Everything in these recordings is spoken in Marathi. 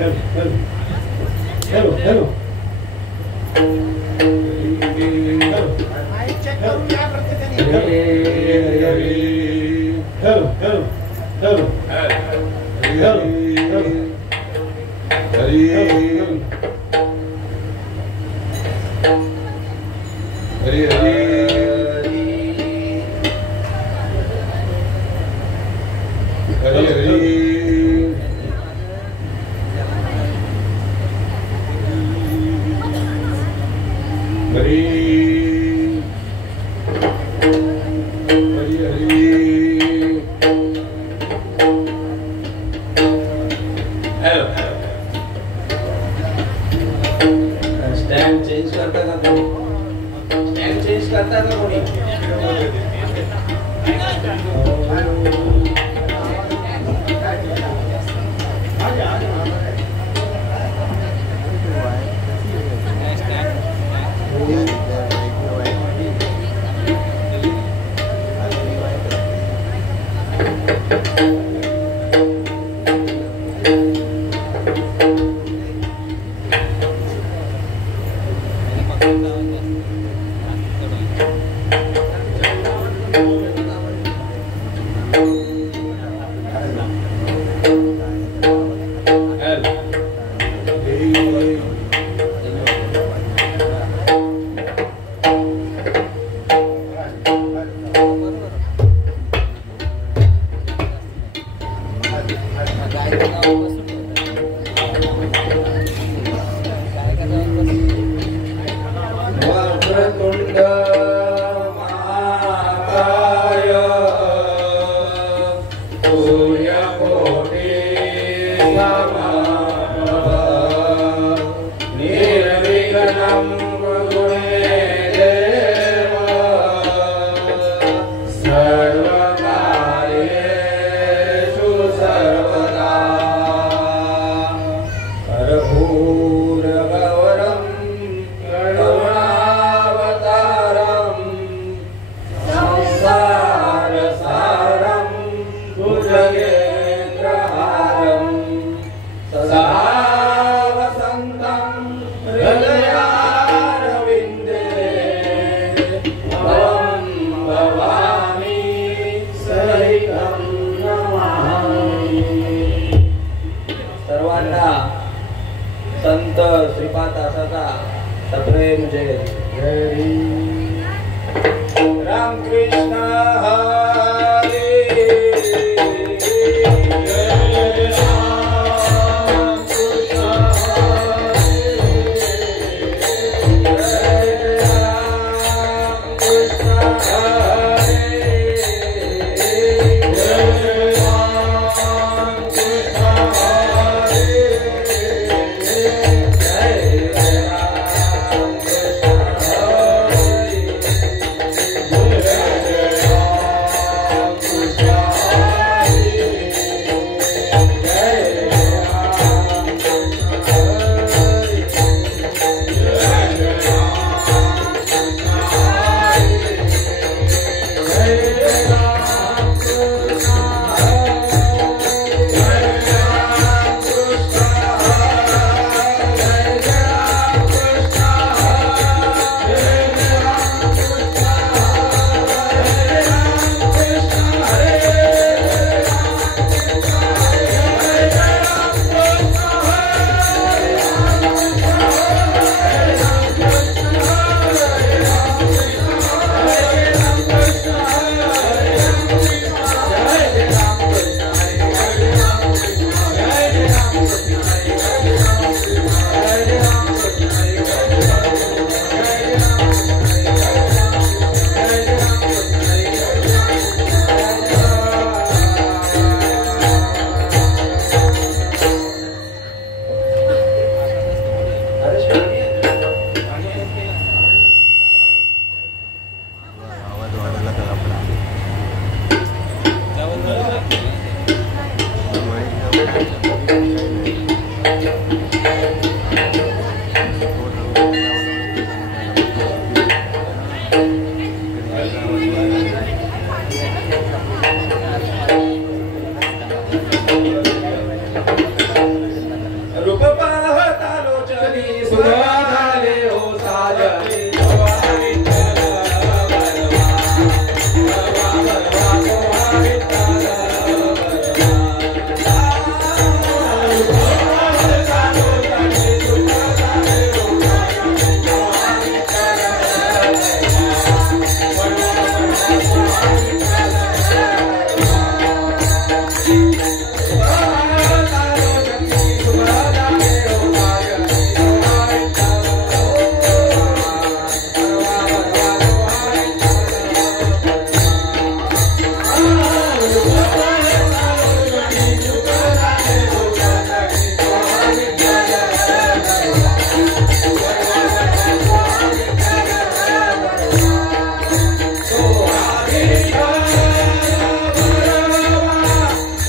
Hello hello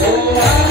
Oh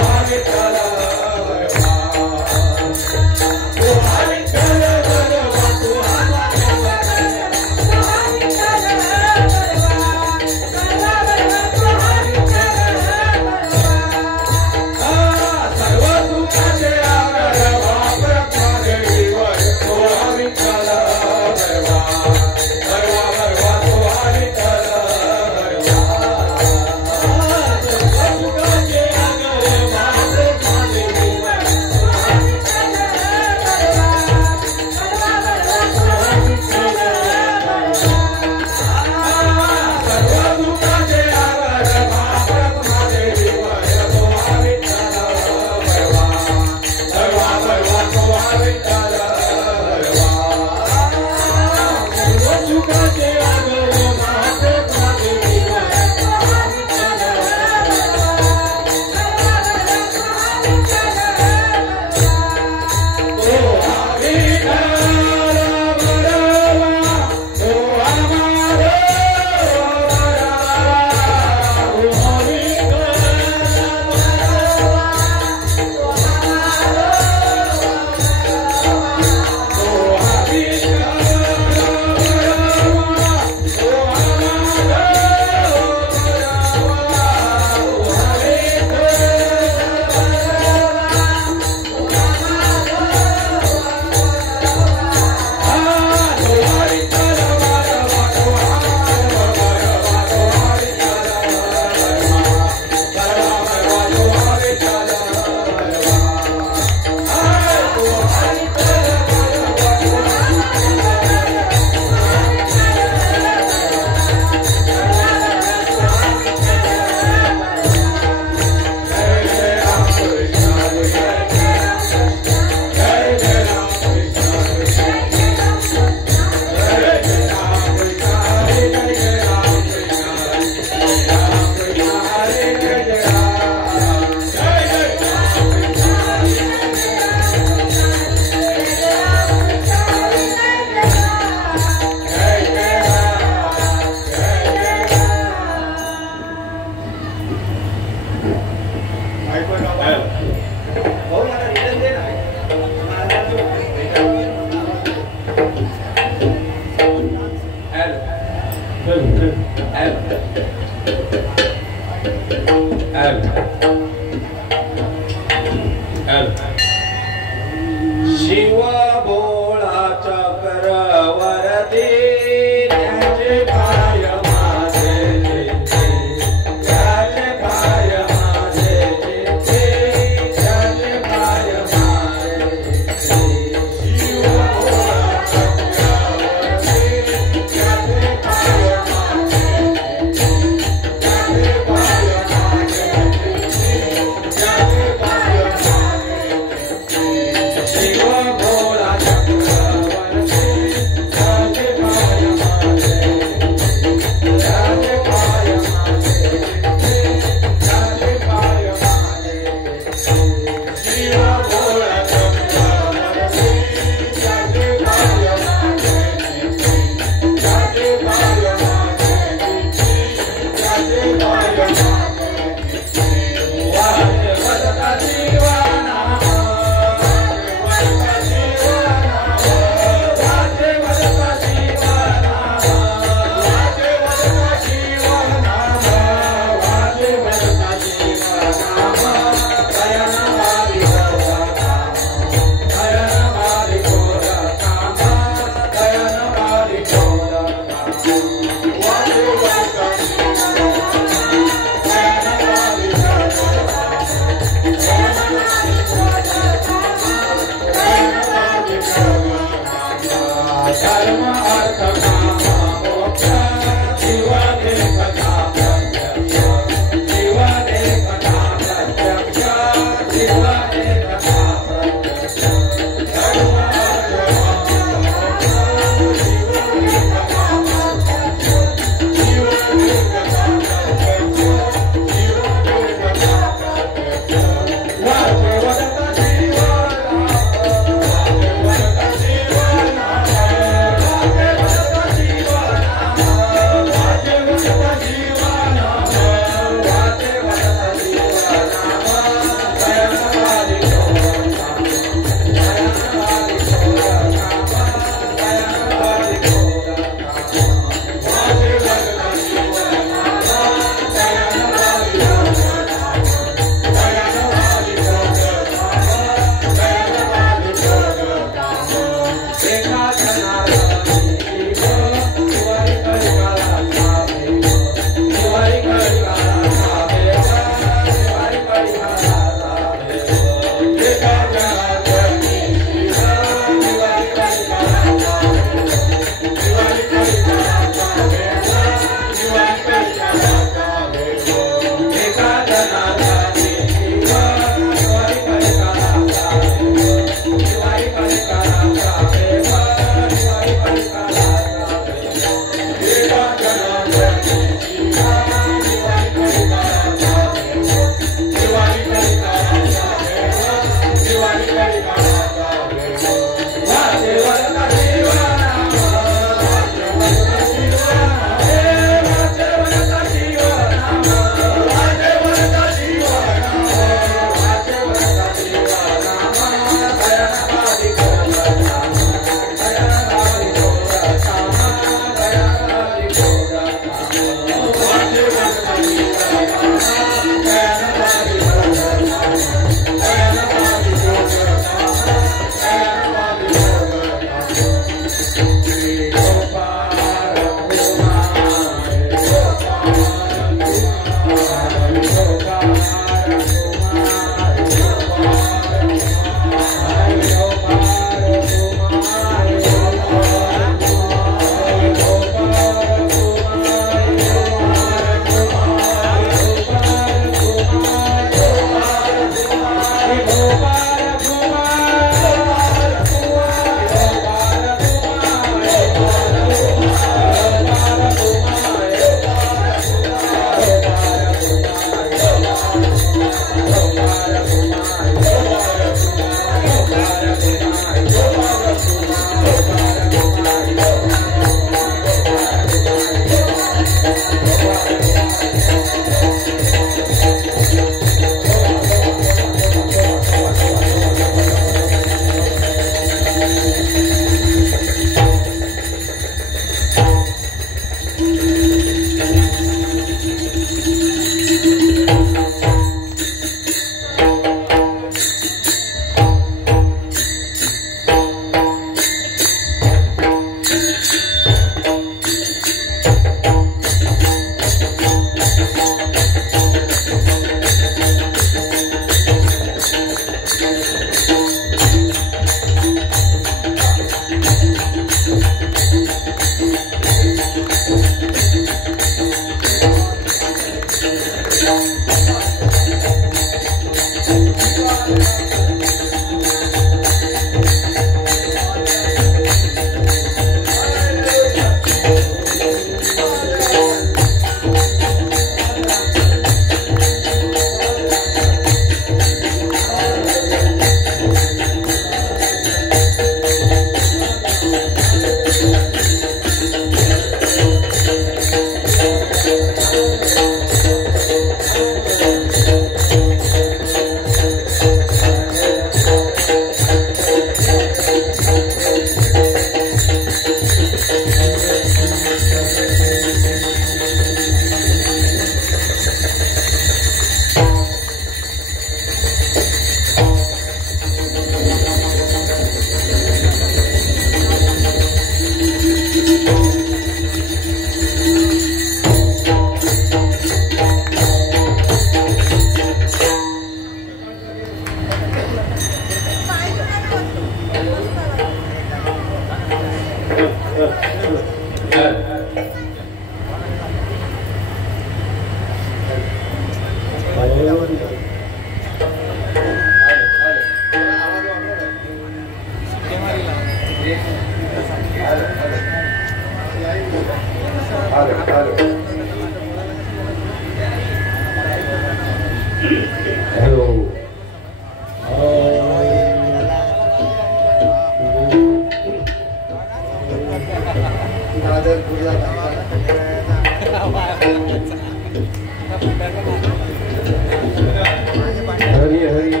Hari Hari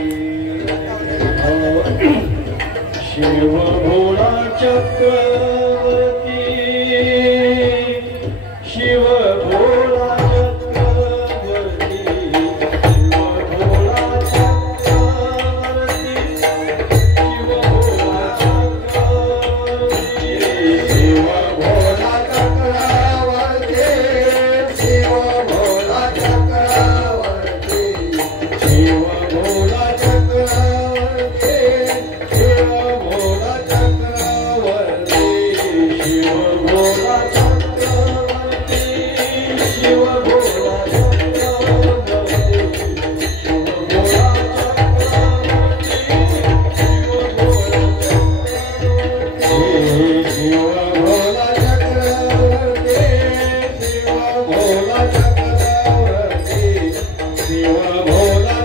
Shiv Bhola Chakravarti Shiv Bhola Chakravarti Shiv Bhola Chakravarti Shiv Bhola Chakravarti Shiv Bhola Chakravarti Shiv Bhola Chakravarti Shiv Bhola Chakravarti Shiv Bhola Chakravarti Shiv Bhola Chakravarti Shiv Bhola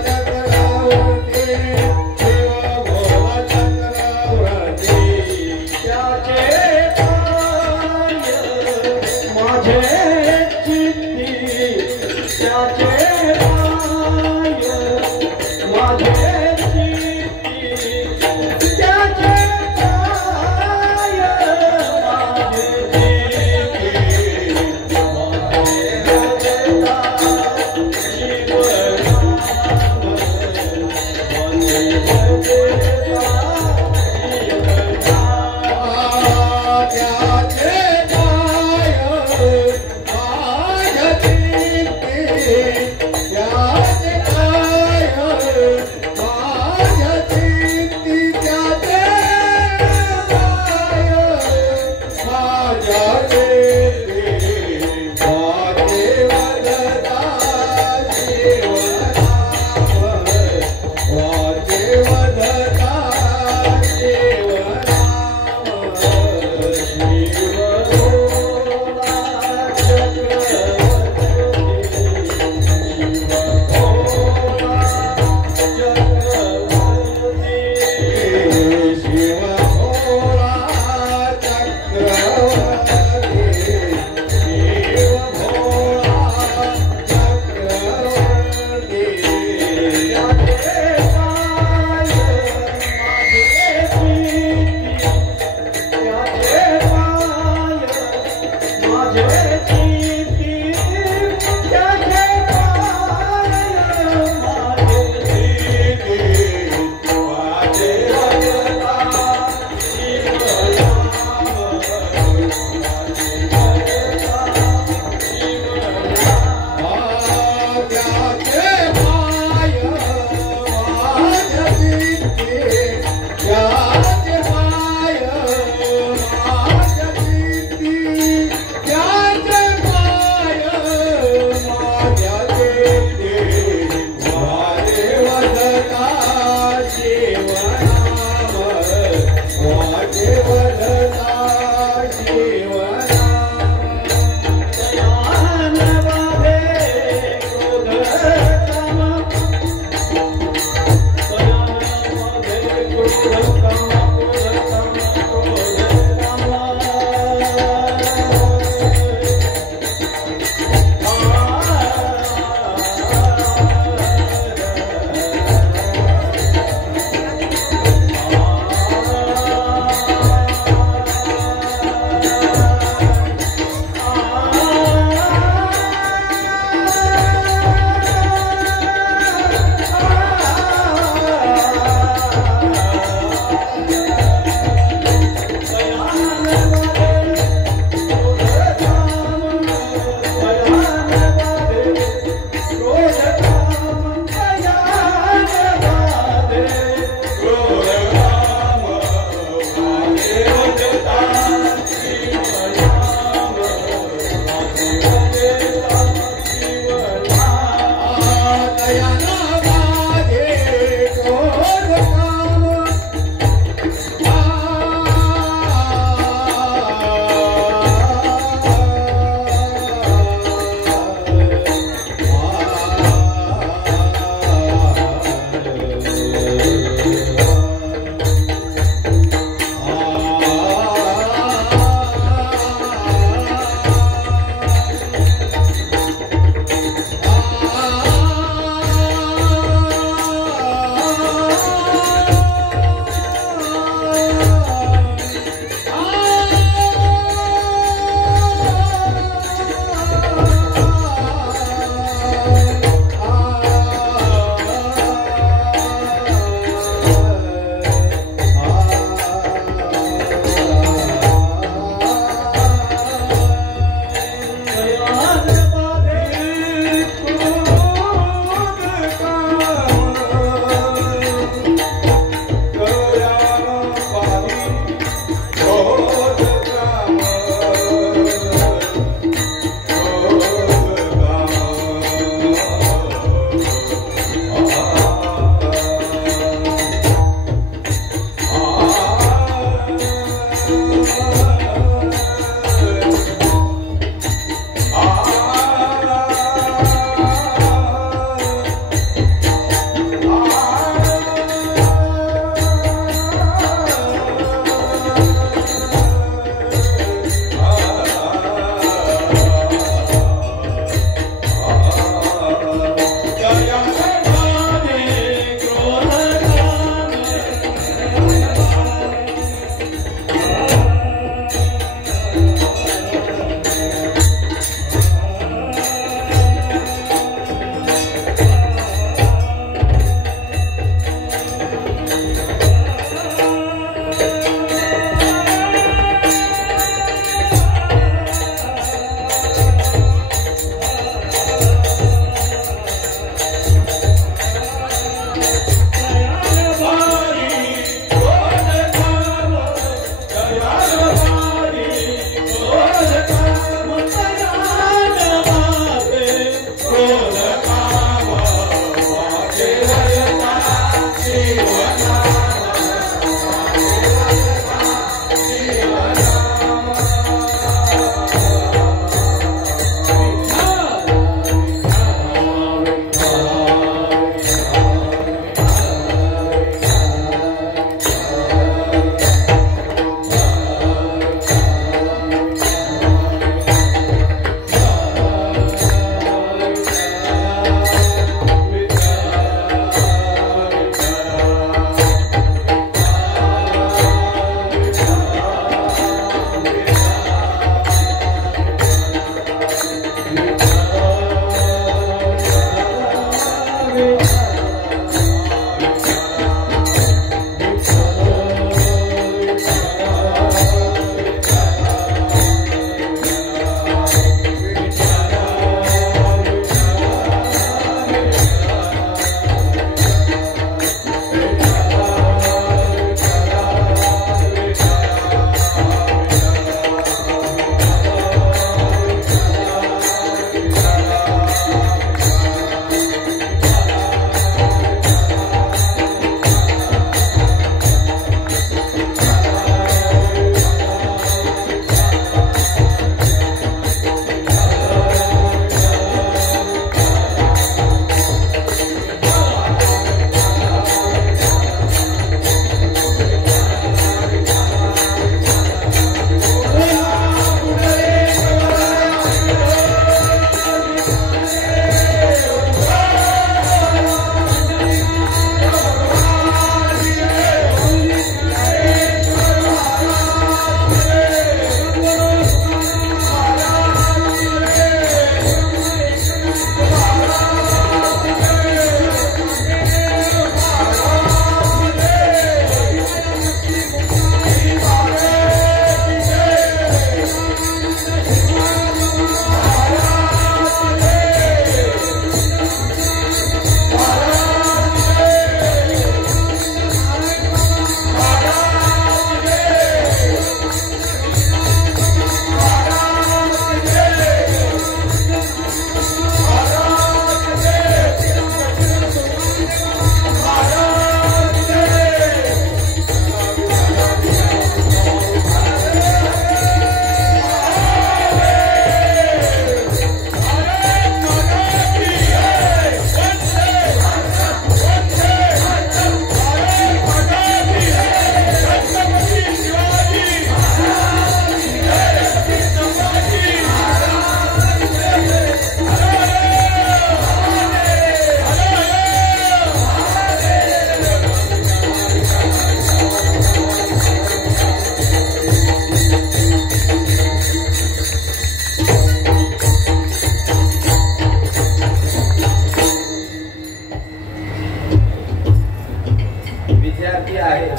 आहे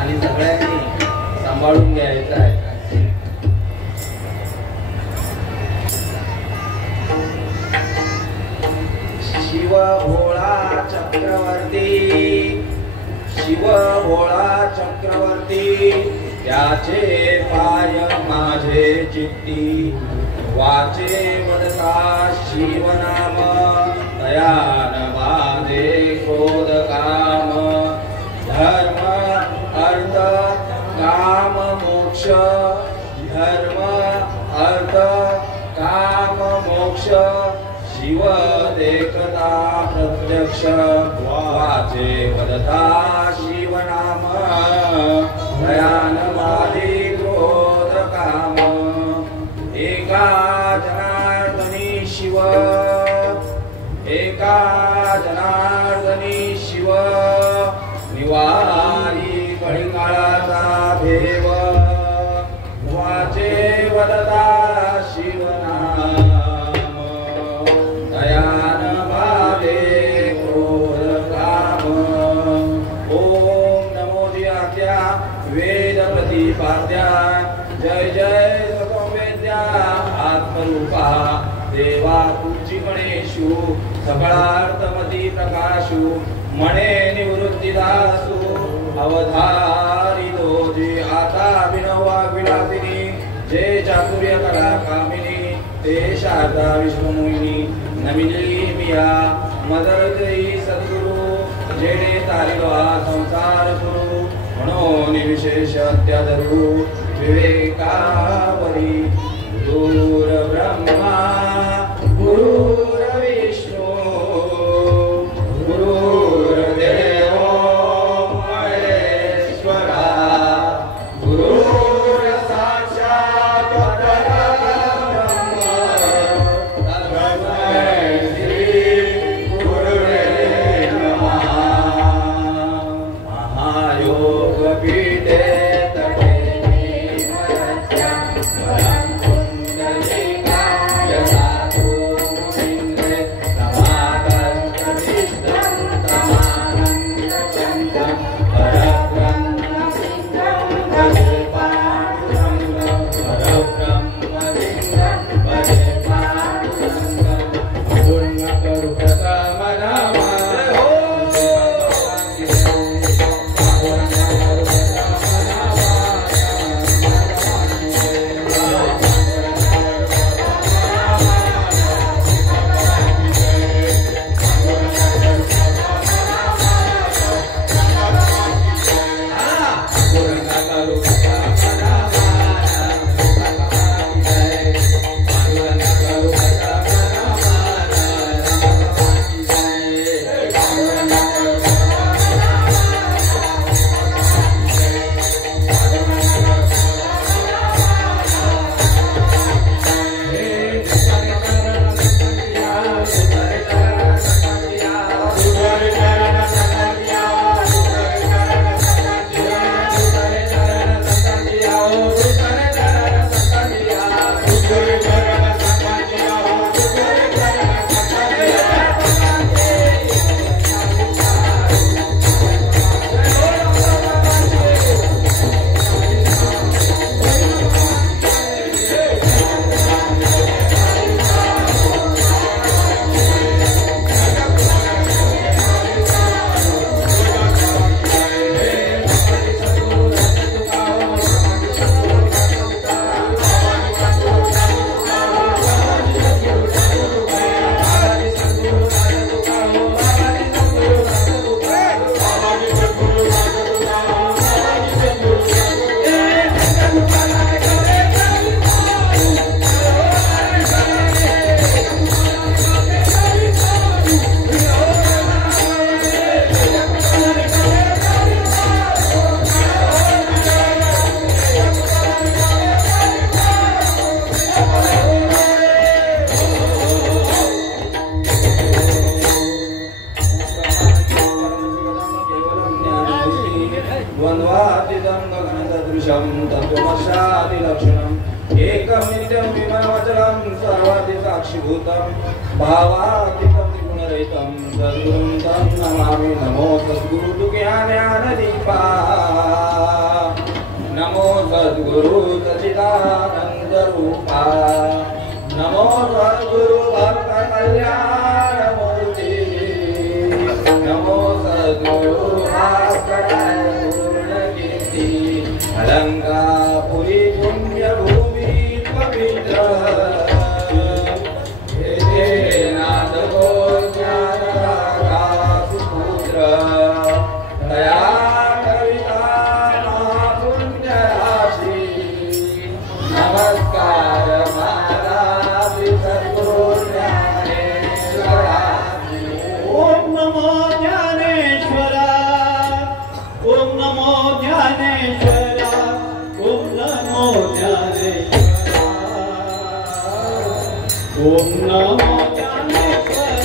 आणि सगळ्यांनी सांभाळून घ्यायचं आहे. शिव भोळा चक्रवर्ती, शिव भोळा चक्रवर्ती, त्याचे पाय माझे चित्ती, वाचे वदता शिवनाम, दयान बाधे क्रोध काम, धर्म अर्थ काम मोक्ष, धर्म अर्थ काम मोक्ष, शिव देखता प्रत्यक्ष, वाचे वदता शिवनाम, दयान बाधे क्रोध काम, एका जनार्दनी शिव, एका जनार्दनी शिव, निवारी कळिकाळाचा देव, वाचे वदता शिवनाम, दयान बाधे क्रोध काम. ओम नमो धियात्या वेद प्रतिपाद्या, जय जय स्वतोवेद्या आत्मरूपा, देवा तुझी गणेशु, सकळार्थमती प्रकाशु, मणे निवृत्तीदासु, अवधारितो जे आता विनवा विलापिनी, जे चातुर्य कला कामिनी, ते शारदा विष्णुमोहिनी, नमिली मिया मदरजयी सद्गुरु, जेणे तारिवा संसार गुरु, म्हणून विशेष अत्यादरू, विवेकावरी गुरुर ब्रह्मा गुरुर विष्णु गुरुर्देवो महेश्वरा, गुरुर साक्षात् परब्रह्म, तस्मै श्री गुरुवे नमः. महायोग पीठे तत्त्वमशादिलक्षणम् एकमित्यं विमनवचनं सर्वादि साक्षिभूतं भावातीतं त्रिगुणरहितं सद्गुरुं तं नमामि। नमो सद्गुरु ज्ञानानदीपा, नमो सद्गुरु सच्चिदानंद रूपा, नमो सद्गुरु भक्त कल्याण मूर्ति, नमो सद्गुरु भास्कर पूर्ण कीर्ति, अलंकापुरी पुण्य भूमि पवित्र, हे नाथ को ज्ञान दाता सुपुत्र, दया कविता महापुण्य राशि, नमस्कार माता श्री सद्गुरु ज्ञानेश्वरा। ओम नमो ज्ञानेश्वरा, ओम नमो ज्ञानेश्वरा, ओम नमो ज्ञानेश्वरा, ओम नमो ज्ञानेश्वरा।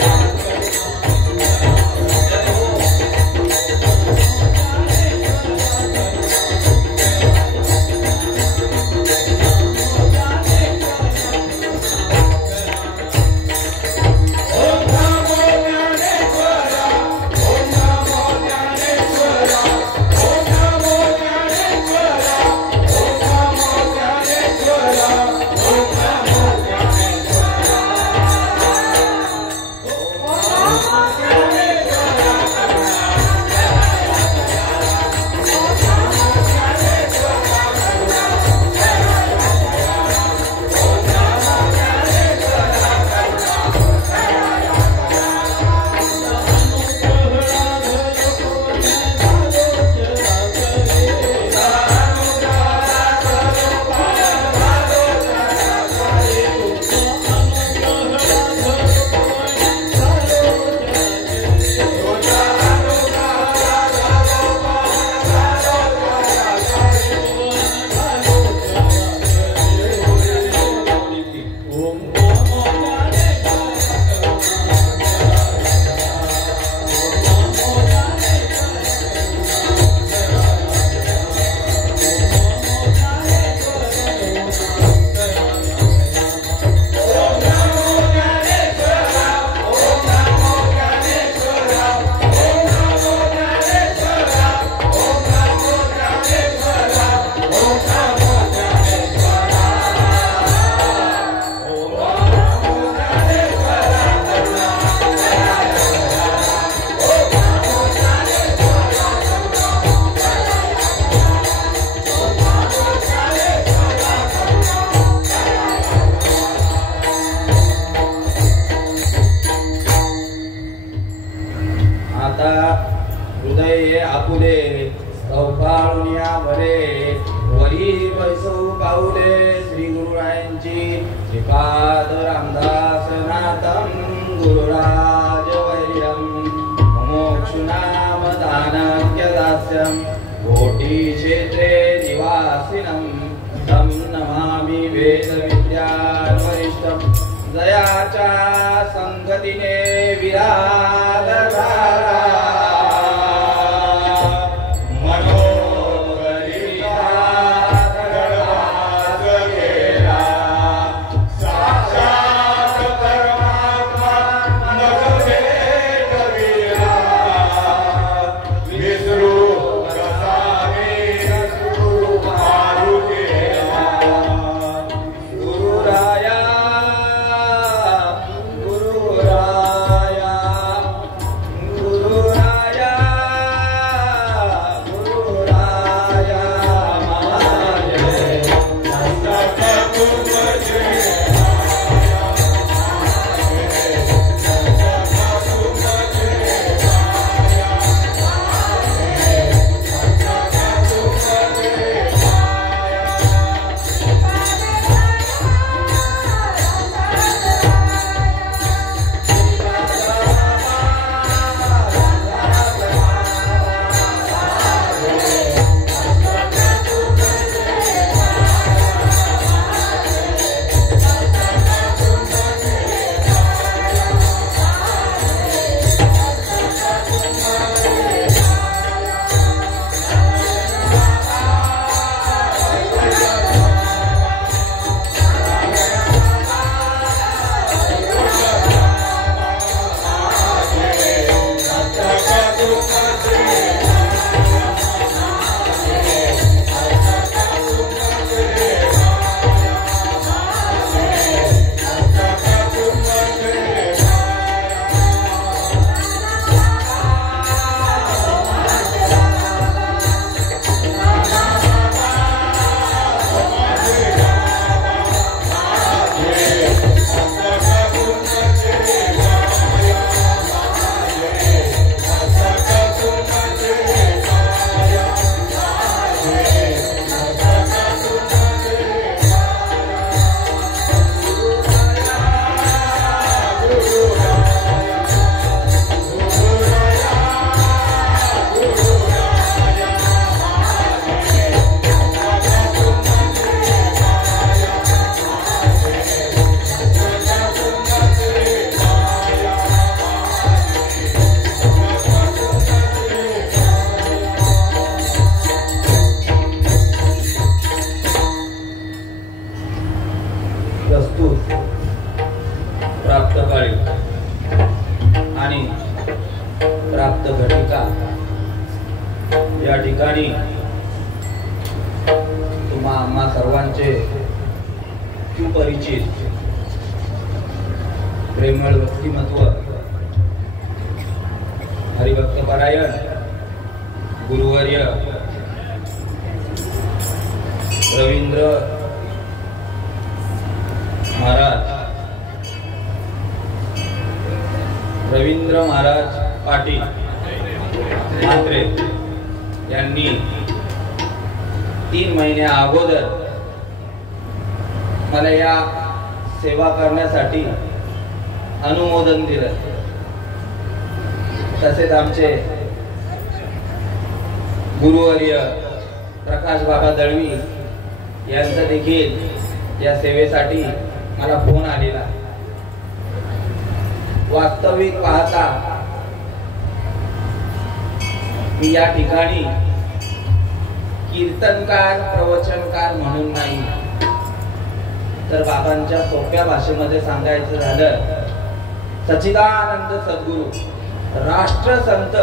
हृदय आपुले सौभाळुनिया भरे, वरी वैसौ पाऊले श्री गुरुरायांची, श्रीपाद रामदास नाथं गुरुराज वैर्यं, मोक्षुनाम दानस्य दास्यं, कोटि क्षेत्रे निवासिनं, तं नमामि वेद विद्यान् वरिष्ठं, जयाच्या संगतीने विराजधारा, गुरुराया या ठिकाणी तुम्हा आम्हा सर्वांचे सुपरिचित प्रेमळ व्यक्तिमत्व, हरिभक्त परायण गुरुवर्य रवींद्र महाराज पाटील म्हात्रे यांनी 3 महिन्या अगोदर मला या सेवा करण्यासाठी अनुमोदन दिलं. तसेच आमचे गुरुवर्य प्रकाश बाबा दळवी यांचा देखील या सेवेसाठी मला फोन आलेला. वास्तविक पाहता मी या ठिकाणी कीर्तनकार प्रवचनकार म्हणून नाही, तर बाबांच्या सोप्या भाषेमध्ये सांगायचं झालं, सच्चिदानंद सद्गुरु राष्ट्रसंत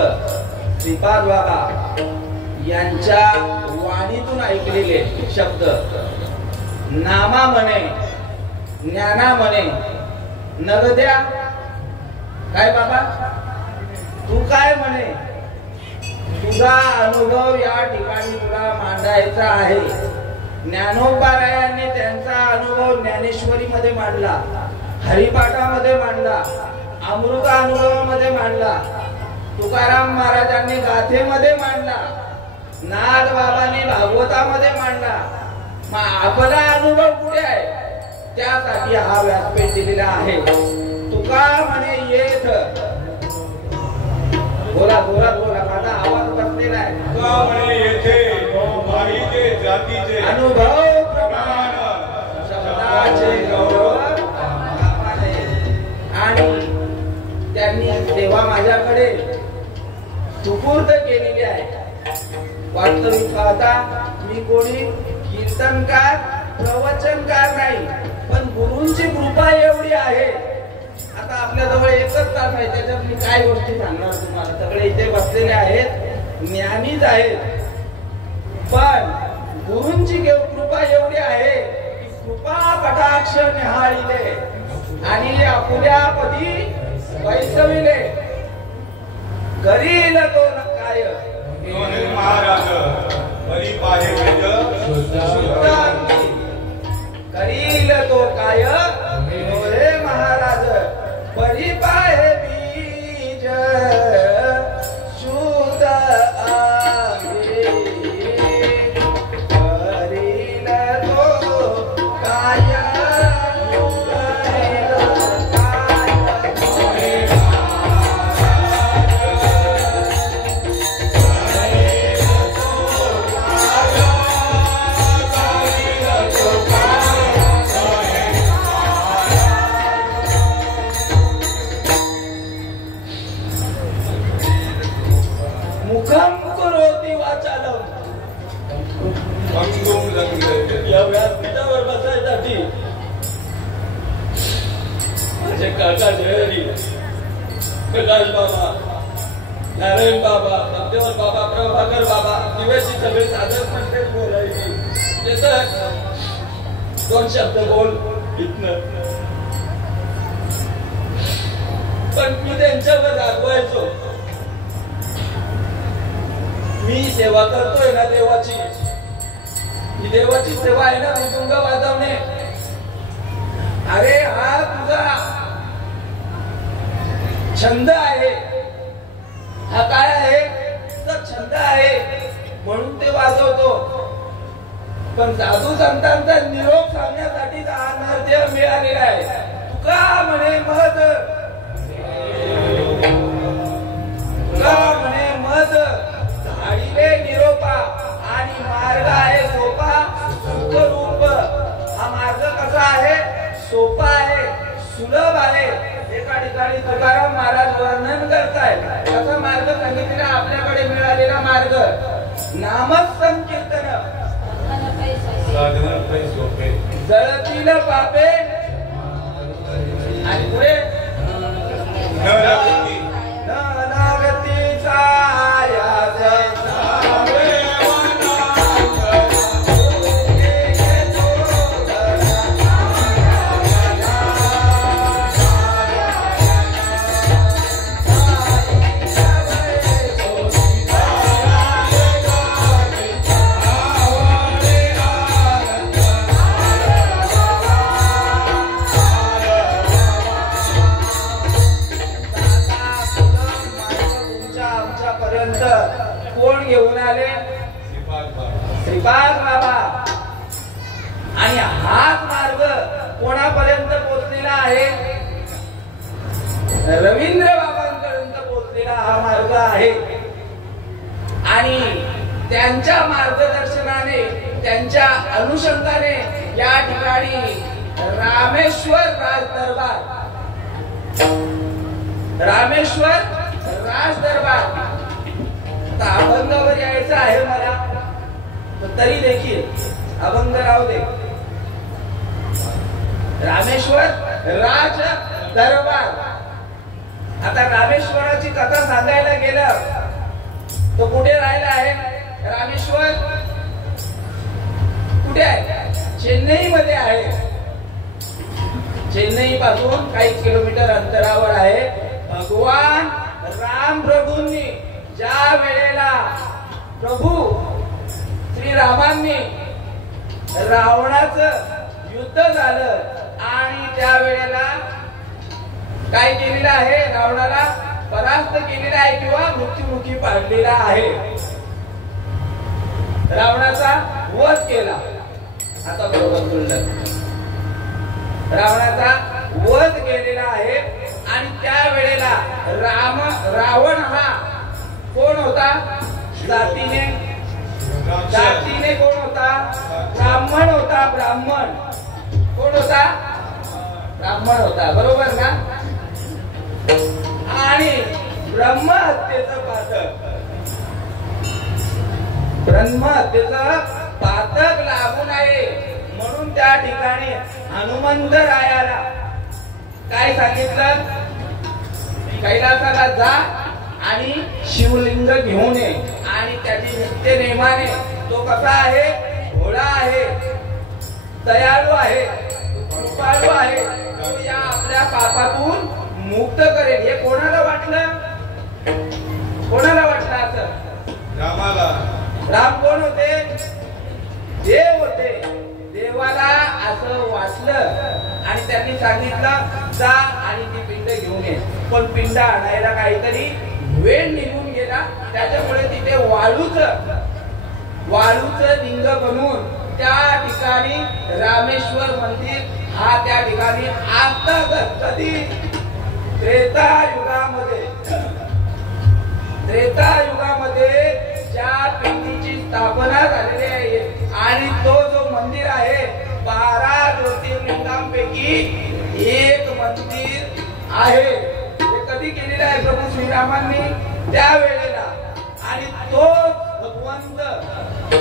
श्रीपाद बाबा यांच्या वाणीतून ऐकलेले शब्द, नामा म्हणे ज्ञाना म्हणे नगद्या. काय बाबा तू काय म्हणे, तुझा अनुभव या ठिकाणी तुला मांडायचा आहे. ज्ञानोबारायांनी त्यांचा अनुभव ज्ञानेश्वरी मध्ये मांडला, हरिपाठामध्ये मांडला, अमृता अनुभवामध्ये मांडला, तुकाराम महाराजांनी गाथेमध्ये मांडला, नाथ बाबांनी भागवतामध्ये मांडला. मग आपला अनुभव कुठे आहे? त्यासाठी हा व्यासपीठ दिलेला आहे. तुका म्हणे येथ, बोला बोला बोला, माझा आवाज बसलेला आहे. तुका म्हणे येथे माईचे जातीचे अनुभव प्रमाण शब्दाचे गौरव. आणि त्यांनी सेवा माझ्याकडे सुपूर्द केलेली आहे. वास्तविक पाहता मी कोणी कीर्तनकार प्रवचनकार नाही, पण गुरूंची कृपा एवढी आहे. आता आपल्या जवळ एकच तास आहे, त्याच्यात मी काय गोष्टी सांगणार तुम्हाला. सगळे इथे बसलेले आहेत, ज्ञानीच आहेत, पण गुरूंची कृपा एवढी आहे की कृपा कटाक्ष निहाळिले आणि आपुल्या पदी वैसविले. करील तो काय महाराज हरी पाहे करील तो काय हे महाराज परिपाहे बीज शुद्ध आगे करील तो काय या व्यासपीठावर बसायसाठी माझे काका जयहरी, प्रकाश बाबा, नारायण बाबा, सत्यवर बाबा, प्रभाकर बाबा, दिवेशी सगळे सादर म्हणते बोलायची. त्याच 2 शब्द बोल इथनं, पण मी त्यांच्यावर रागवायचो. मी सेवा करतोय ना देवाची, ही देवाची सेवा आहे ना, मृदुंग वाजवणे. अरे हा तुझा छंद आहे, हा काय आहे, तुझा छंद आहे म्हणून ते वाजवतो. पण साधू संतांचा निरोप सांगण्यासाठी हा नरदेह मिळालेला आहे. तुका म्हणे मध, तुका म्हणे मध झाडीले निरोपा आणि मार्ग आहे सोपा सुखरूप. हा मार्ग कसा आहे? सोपा आहे, सुलभ आहे. एका ठिकाणी तुकाराम महाराज वर्णन करतायत कसा मार्ग सांगितलेला आपल्याकडे मिळालेला मार्ग. नामच संकीर्तन जळतील पापे आणि पुढे न लागतीचा घेऊन आले श्रीपाद बाबा. आणि हाच मार्ग कोणापर्यंत पोहोचलेला आहे? रवींद्र बाबांपर्यंत पोहोचलेला हा मार्ग आहे. आणि त्यांच्या मार्गदर्शनाने, त्यांच्या अनुषंगाने या ठिकाणी रामेश्वर राज दरबार, रामेश्वर राज दरबार. आता अभंगावर यायचं आहे मला, तरी देखील अभंग राहू दे. रामेश्वर राज दरबार. आता रामेश्वराची कथा सांगायला गेलं तो कुठे राहिला आहे? रामेश्वर कुठे आहे? चेन्नई मध्ये आहे. चेन्नई पासून काही किलोमीटर अंतरावर आहे. भगवान राम प्रभूंनी ज्या वेळेला प्रभू श्रीरामांनी रावणाचं युद्ध झालं आणि त्या वेळेला काय केलेलं आहे? रावणाला परास्त केलेला आहे किंवा मृत्युमुखी पाडलेला आहे. रावणाचा वध केला. आता बरोबर बोललं. रावणाचा वध केलेला आहे. आणि त्या वेळेला रावण हा कोण होता? जातीने कोण होता? ब्राह्मण होता. ब्राह्मण कोण होता? ब्राह्मण होता. बरोबर ना? आणि ब्रह्महत्येचं पातक लागू नये म्हणून त्या ठिकाणी हनुमंत रायाला काय सांगितलं? कैलासाला जा आणि शिवलिंग घेऊन ये. आणि त्याची नित्य नेमाने तो कसा आहे? भोळा आहे, दयाळू आहे, कृपाळू आहे. तो या आपल्या पापातून मुक्त करेल. हे कोणाला वाटलं? कोणाला वाटलं असं? रामाला. राम कोण होते? देव होते. देवाला असं वाटलं आणि त्यांनी सांगितलं जा आणि ती पिंड घेऊन ये. पण पिंड आणायला काहीतरी वेळ निघून गेला. त्याच्यामुळे तिथे वाळूचं लिंग बनवून त्या ठिकाणी रामेश्वर मंदिर हा त्या ठिकाणी आता कधी त्रेतायुगामध्ये ज्या पिंडीची स्थापना झालेली आहे आणि तो जो मंदिर आहे 12 ज्योतिर्लिंगांपैकी एक मंदिर आहे. हे कधी केलेलं आहे? प्रभू श्रीरामांनी त्यावेळेला. आणि तो भगवंत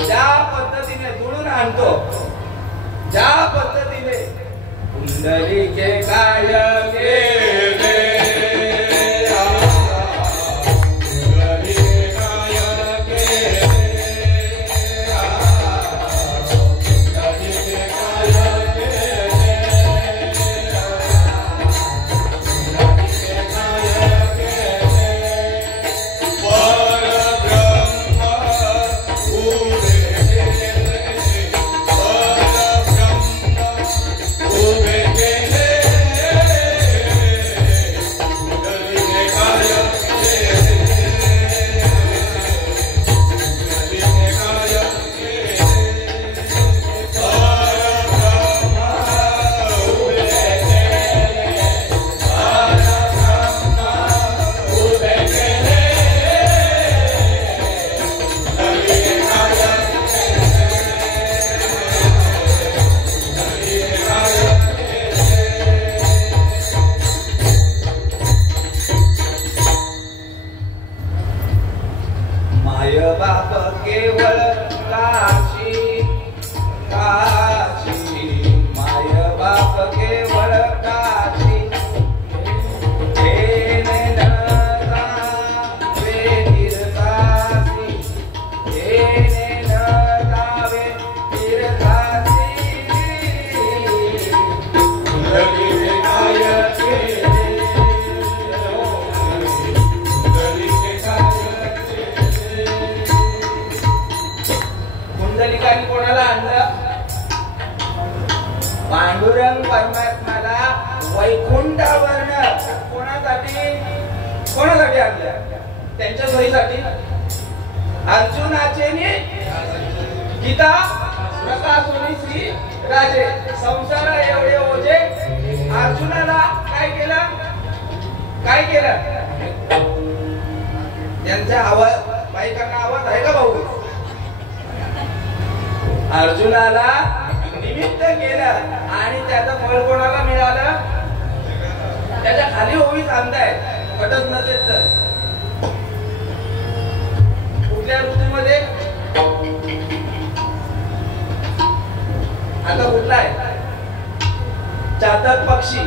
ज्या पद्धतीने जुळून आणतो, ज्या पद्धतीने पुंडलिके काय केले पांडुरंग परमात्म्याला अर्जुनाचे नी गीता प्रकाशोनी श्री राजे संसार एवढे ओझे अर्जुनाला काय केलं त्यांचा आवाज बायकांना आवाज आहे का भाऊ अर्जुनाला निमित्त केलं आणि त्याचं फळ कोणाला मिळालं त्याच्या खाली होई सांगताय पटत नसेल तर कुठल्या ऋतूमध्ये आता कुठला आहे चातक पक्षी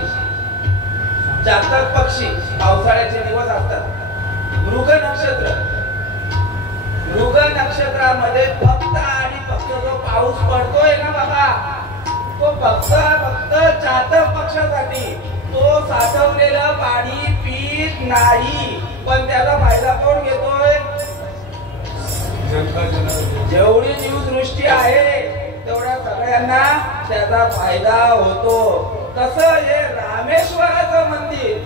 पावसाळ्याचे दिवस असतात मृग नक्षत्रामध्ये फक्त आणि फक्त जो पाऊस पडतोय ना बाबा तो फक्त चातक पक्षासाठी तो साठवलेलं पाणी पीत नाही पण त्याचा फायदा कोण घेतोय जेवढी जीवसृष्टी आहे तेवढ्या सगळ्यांना त्याचा फायदा होतो तसं हे रामेश्वराचं मंदिर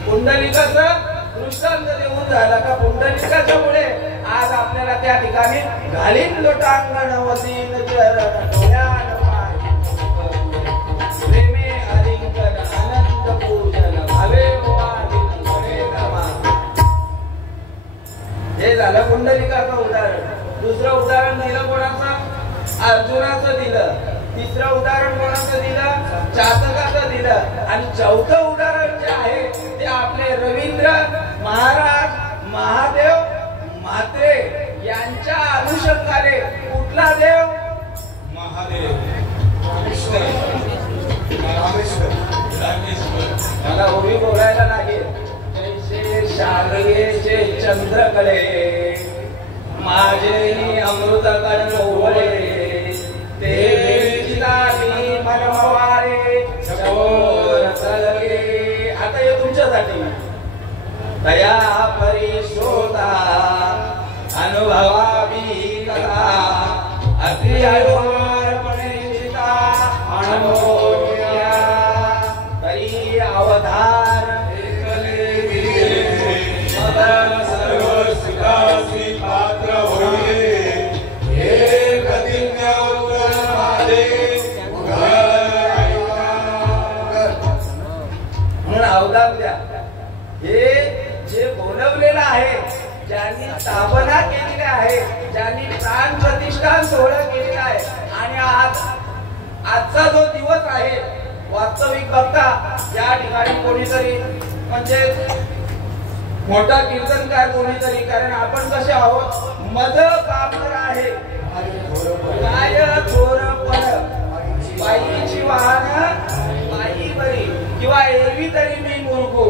पुंडलिकाचं दृष्टांत देऊन झाला का पुंडलिकाच्या मुळे आज आपल्याला त्या ठिकाणी घालीन लोटांगण वसीन डोळ्यान प्रेमे आलिंगन आनंद पूजन भावे हे झालं पुंडलिकाचं उदाहरण दुसरं उदाहरण दिलं कोणाचं अर्जुनाचं दिलं तिसरं उदाहरण कोणाचं दिलं चातकाचं दिलं आणि चौथं उदाहरण जे आहे ते आपले रवींद्र महाराज महादेव म्हात्रे यांच्या अनुषंगाने कुठला देव महादेव मला उभी बोलायला लागेल जैसे शारगेचे चंद्रकळे माझे अमृत कण ओवळे ते चितानी मनमवारे शोर सलगे आता हे तुमच्यासाठी दया परिशोधा अनुभवावी कथा अति अडवारपणे चिता अनुभवया तरी अवधान मदन सर्व सुखासी पात्र होईल अवदान द्या हे जे बोलवलेलं आहे ज्यांनी स्थापना केलेली आहे ज्यांनी प्राण प्रतिष्ठान सोहळा केलेला आहे आणि आजचा जो दिवस आहे वास्तविक बघता या ठिकाणी कोणीतरी म्हणजे मोठा कीर्तनकार कोणीतरी कारण आपण कसे आहोत मध पामर आहे काय थोरपण बाईची वाहन बाई बरी किंवा एरवी तरी मी मुलगू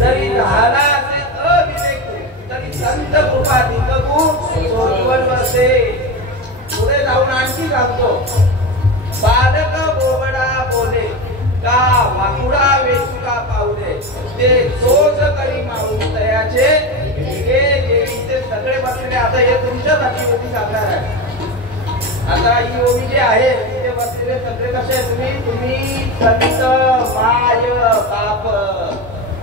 तरी राहला असे अविवेकू तरी संत कृपा दिगू सोडवल बसे पुढे जाऊन आणखी सांगतो बालक बोबडा बोले का वाकुडा वेचुका पावले ते तोच करी माऊन तयाचे हे देवी ते सगळे बसलेले आता हे तुमच्यासाठी ओवी सांगणार आहे आता ही ओवी जी आहे तिथे बसलेले सगळे कसे तुम्ही संत माय बाप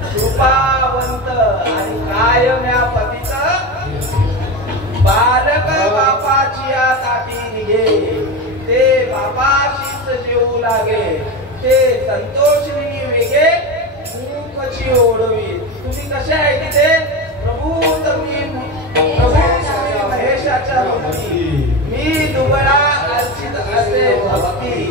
कृपावंत आणि कायम्या पतित बालक बापाची साठी निघे ते बापाशीच जेवू लागे ते संतोषिनी वेगे मूकची ओढवी तुम्ही कसे आहे तिथे प्रभू महेशाच्या भक्ती मी दुबळा अर्चित असे भक्ती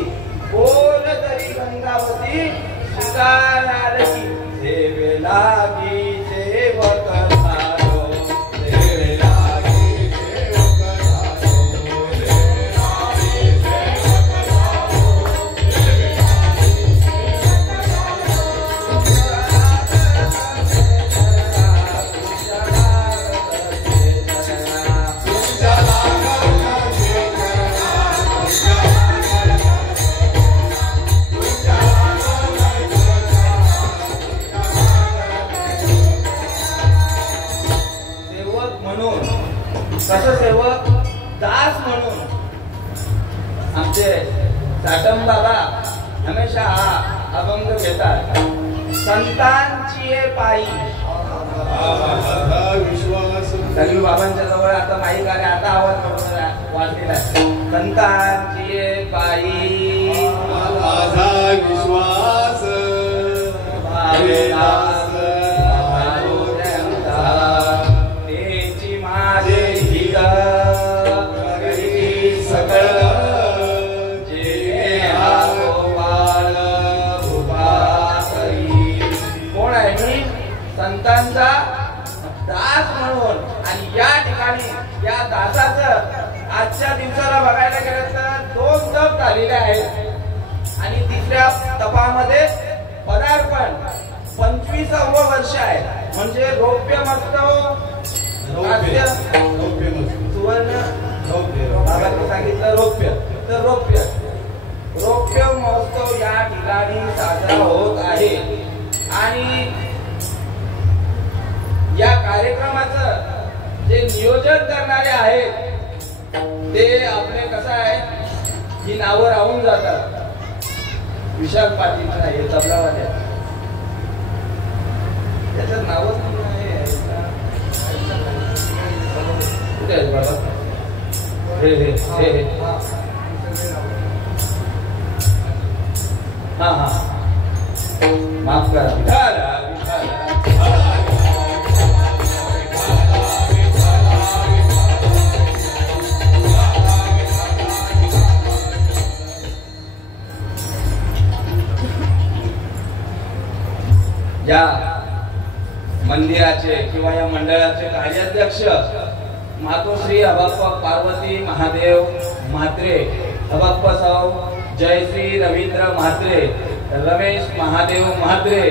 बोल तरी गंगावती स्वीकाराल की सेवे लागी सेवक झालो सेवे लागी सेवक झालो सेवे लागी सेवक कसं सेवक दास म्हणून आमचे साटम बाबा हमेशा हा अभंग घेतात संतांची पायी विश्वास सगळी बाबांच्या जवळ आता माईक आले, आता आवाज वाढलेला आहे. संतांची बाई माझा विश्वास भावेदास तेची माझे हित सकळ जे गोपाळ उपासरी. कोण आहे मी? संतांचा दास म्हणून. आणि या ठिकाणी या दासाचं आजच्या दिवसाला बघायला गेलं तर 2 तप झालेले आहेत आणि तिसऱ्या तपामध्ये पदार्पण 25वं वर्ष आहे. म्हणजे रौप्य महोत्सव सुवर्ण बाबांनी सांगितलं रौप्य, तर रौप्य महोत्सव या ठिकाणी साजरा होत आहे. आणि या कार्यक्रमाचं जे नियोजन करणारे आहेत ते आपले कसं आहे ही नावं राहून जातात. विशाल पाटील आहे तबलावाले, त्याचं नावच नाही कुठे आहे बाबा? हे हे हे हे हा हा माफ करा. या मंदिराचे किंवा या मंडळाचे कार्याध्यक्ष मातोश्री अबाप्पा पार्वती महादेव म्हात्रे, अबाप्पा साव जयश्री रवींद्र म्हात्रे, रमेश महादेव म्हात्रे,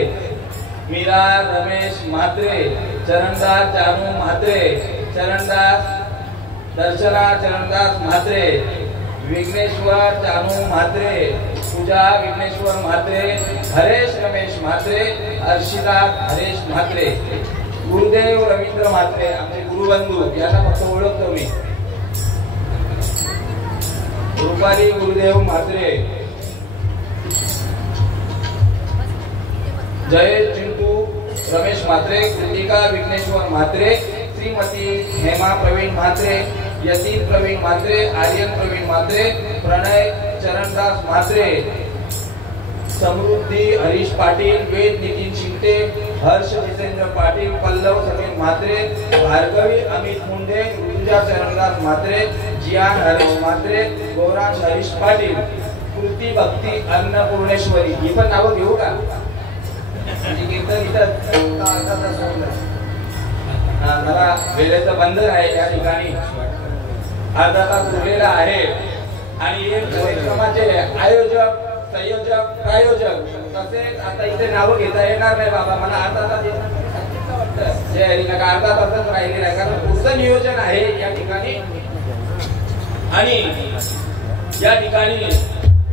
मीरा रमेश म्हात्रे, चरणदास जानू म्हात्रे, चरणदास दर्शना चरणदास म्हात्रे, विघ्नेश्वर जानू म्हात्रे, पूजा विघ्नेश्वर म्हात्रे, हरेश रमेश म्हात्रे, अर्शिता हरेश म्हात्रे, गुरुदेव रवींद्र म्हात्रे आमचे गुरुबंधू, यांना फक्त ओळखतो मी. रुपाली गुरुदेव म्हात्रे, जयेश चिंटू रमेश म्हात्रे, कृतिका विघ्नेश्वर म्हात्रे, श्रीमती हेमा प्रवीण म्हात्रे, यतीन प्रवीण म्हात्रे, आर्यन प्रवीण म्हात्रे, प्रणय चरणदास म्हात्रे, समृद्धी हरीश पाटील, वेद नितीन शिंदे, हर्ष जितेंद्र पाटील, पल्लव समीर म्हात्रे, भार्गवी अमित मुंडे, ऋतुजा चरणदास म्हात्रे, जियान हरीश म्हात्रे, गौरांश हरीश पाटील, कृती भक्ती अन्नपूर्णेश्वरी. ही पण नावं घेऊ का? मला वेळेचं बंधन आहे या ठिकाणी, अर्धा तास उरलेला आहे. आणि कार्यक्रमाचे आयोजक, संयोजक, प्रायोजक तसेच आता इथे नावं घेता येणार नाही बाबा, मला अर्धा तास जय हरी नका, अर्धा तासच राहिलेला आहे कारण पुढचं नियोजन आहे या ठिकाणी. आणि या ठिकाणी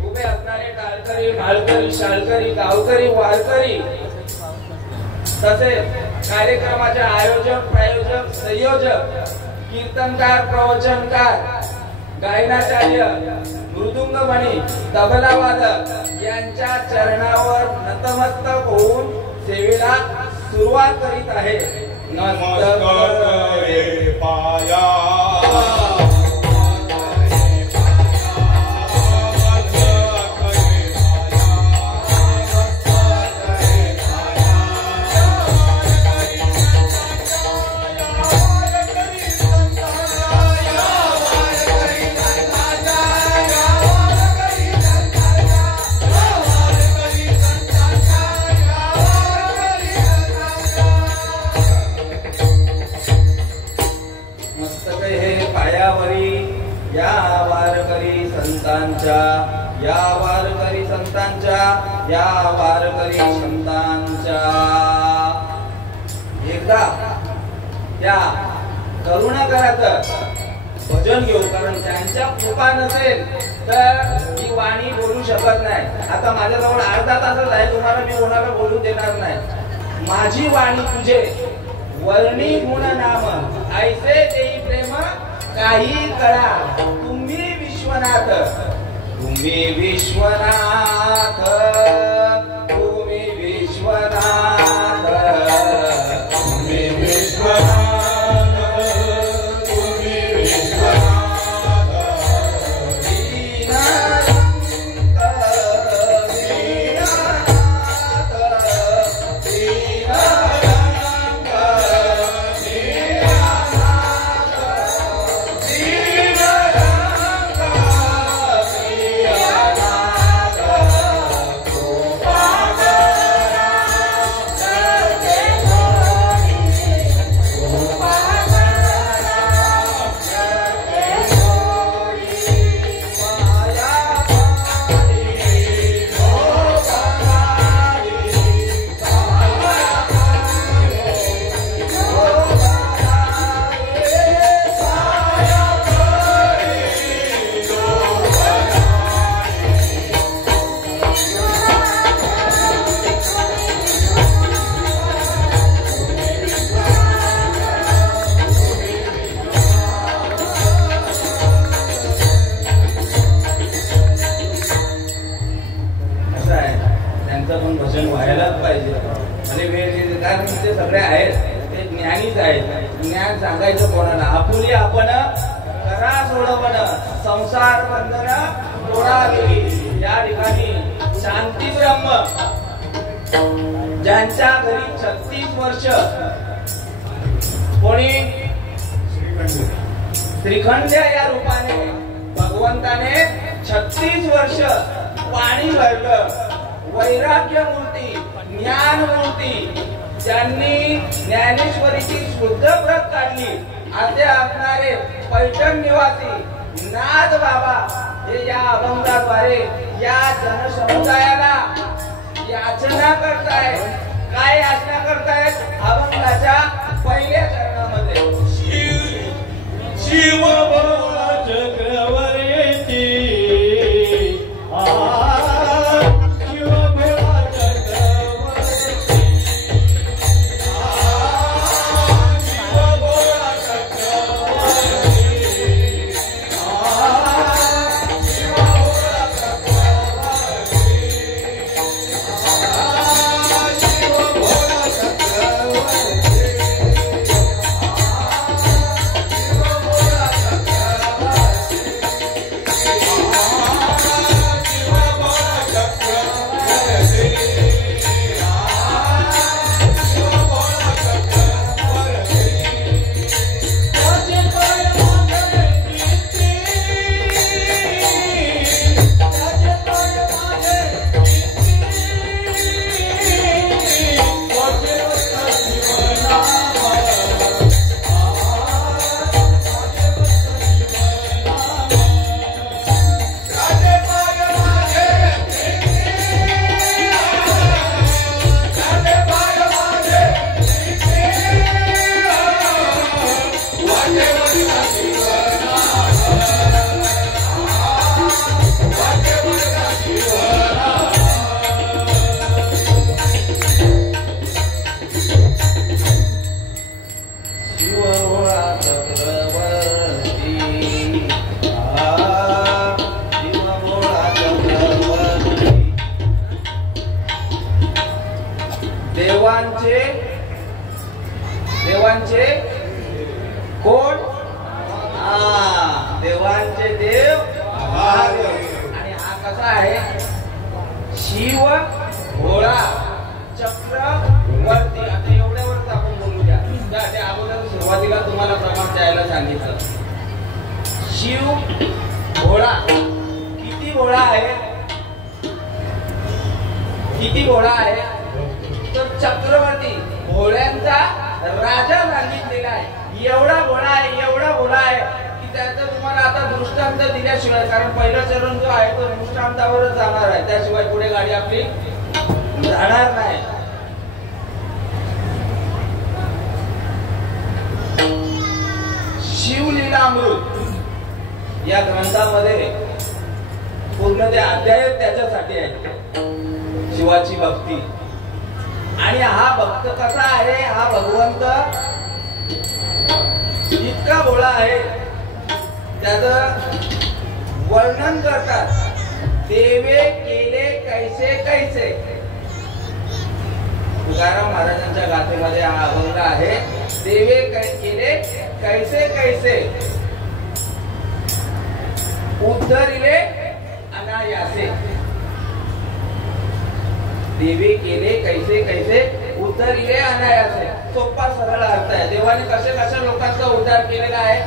उभे असणारे टाळकरी, ढाळकरी, शाळकरी, गावकरी, वारकरी तसेच कार्यक्रमाचे आयोजक, प्रायोजक, संयोजक, कीर्तनकार, प्रवचनकार, गायनाचार्य, मृदुंगमणी, तबला वादक यांच्या चरणावर नतमस्तक होऊन सेवेला सुरुवात करीत आहे. नमस्कार पाया या वारकरी संतांच्या, या वारकरी संतांच्या. एकदा त्या करुणाकराचं भजन घेऊ, कारण त्यांच्या कृपा नसेल तर ही वाणी बोलू शकत नाही. आता माझ्याजवळ अर्धा तासच आहे, तुम्हाला मी कोणाला बोलू देणार नाही. माझी वाणी तुझे वर्णी गुण नाम, ऐसे देई प्रेम काही कळा. तुम्ही विश्वनाथ, तुम्ही विश्वनाथ, तुम्ही विश्वनाथ, तुम्ही विश्वनाथ, ठिकाणी ते सगळे आहेत ते ज्ञानीच आहेत. ज्ञान सांगायचं कोणाला? आपुली आपण करा सोडवण संसार बंधन तोडावी. या ठिकाणी शांती ब्रह्म ज्यांच्या घरी 36 वर्ष कोणी श्रीखंड या रूपाने भगवंताने 36 वर्ष पाणी भरलं. वैराग्य मूर्ती, ज्ञान मूर्ती, ज्यांनी ज्ञानेश्वरीची शुद्ध प्रत काढली असे असणारे पैठण निवासी नाथ बाबा हे या अभंगाद्वारे या जनसमुदायाला याचना करतायत. काय याचना करतायत? अभंगाच्या पहिल्या चरणामध्ये शिव भोळा चक्रवर्ती शिव भोळा चक्रवर्ती शिव भोळा चक्रवर्ती शिव भोळा चक्रवर्ती शिव भोळा चक्रवर्ती देवांचे कोण? देवांचे देव महादेव. आणि हा कसा आहे? शिव भोळा चक्रवर्ती. आता एवढ्यावरच आपण बोलूया. ते अगोदर सुरुवातीला तुम्हाला प्रमाण द्यायला सांगितलं. शिव भोळा किती भोळा आहे? किती भोळा आहे? तर चक्रवर्ती भोळ्यांचा राजा सांगितलेला आहे. एवढा भोळा आहे, एवढा भोळा आहे की त्याचं तुम्हाला आता दृष्टांत दिल्याशिवाय, कारण पहिला चरण जो आहे तो दृष्टांतावरच जाणार आहे, त्याशिवाय पुढे गाडी आपली जाणार नाही. शिवलीलामृत या ग्रंथामध्ये पूर्ण ते अध्याय त्याच्यासाठी आहे, शिवाची भक्ती. आणि हा भक्त कसा आहे? हा भगवंत इतका भोळा आहे, त्याचं वर्णन करतात. देवे केले कैसे कैसे. तुकाराम महाराजांच्या गाथेमध्ये हा अभंग आहे. देवे केले कैसे कैसे, उद्धरिले अनायासे. देवे केले कैसे कैसे, उद्धरिले अनायासे. सोपा सरळ अर्थ आहे. देवाने कसे कसे लोकांचा उद्धार केलेला आहे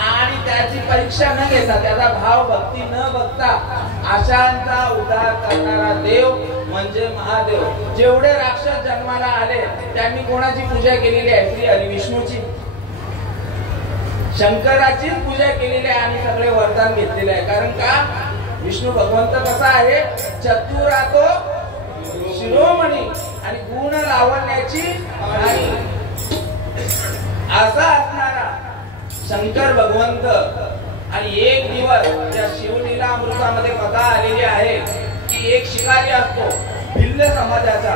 आणि त्याची परीक्षा न घेता, त्याचा भाव भक्ती न बघता अशांचा उद्धार करणारा देव म्हणजे महादेव. जेवढे राक्षस जन्माला आले त्यांनी कोणाची पूजा केलेली आहे? श्री हरिविष्णूची, शंकराचीच पूजा केलेली आहे आणि सगळे वरदान घेतलेले आहे. कारण का? विष्णू भगवंत कसा आहे? चतुरातो शिरोमणी आणि गुण लावण्याची नाही असा असणारा शंकर भगवंत. आणि एक दिवस त्या शिवलीला अमृतामध्ये कथा आलेली आहे की एक शिकारी असतो भिल्ल समाजाचा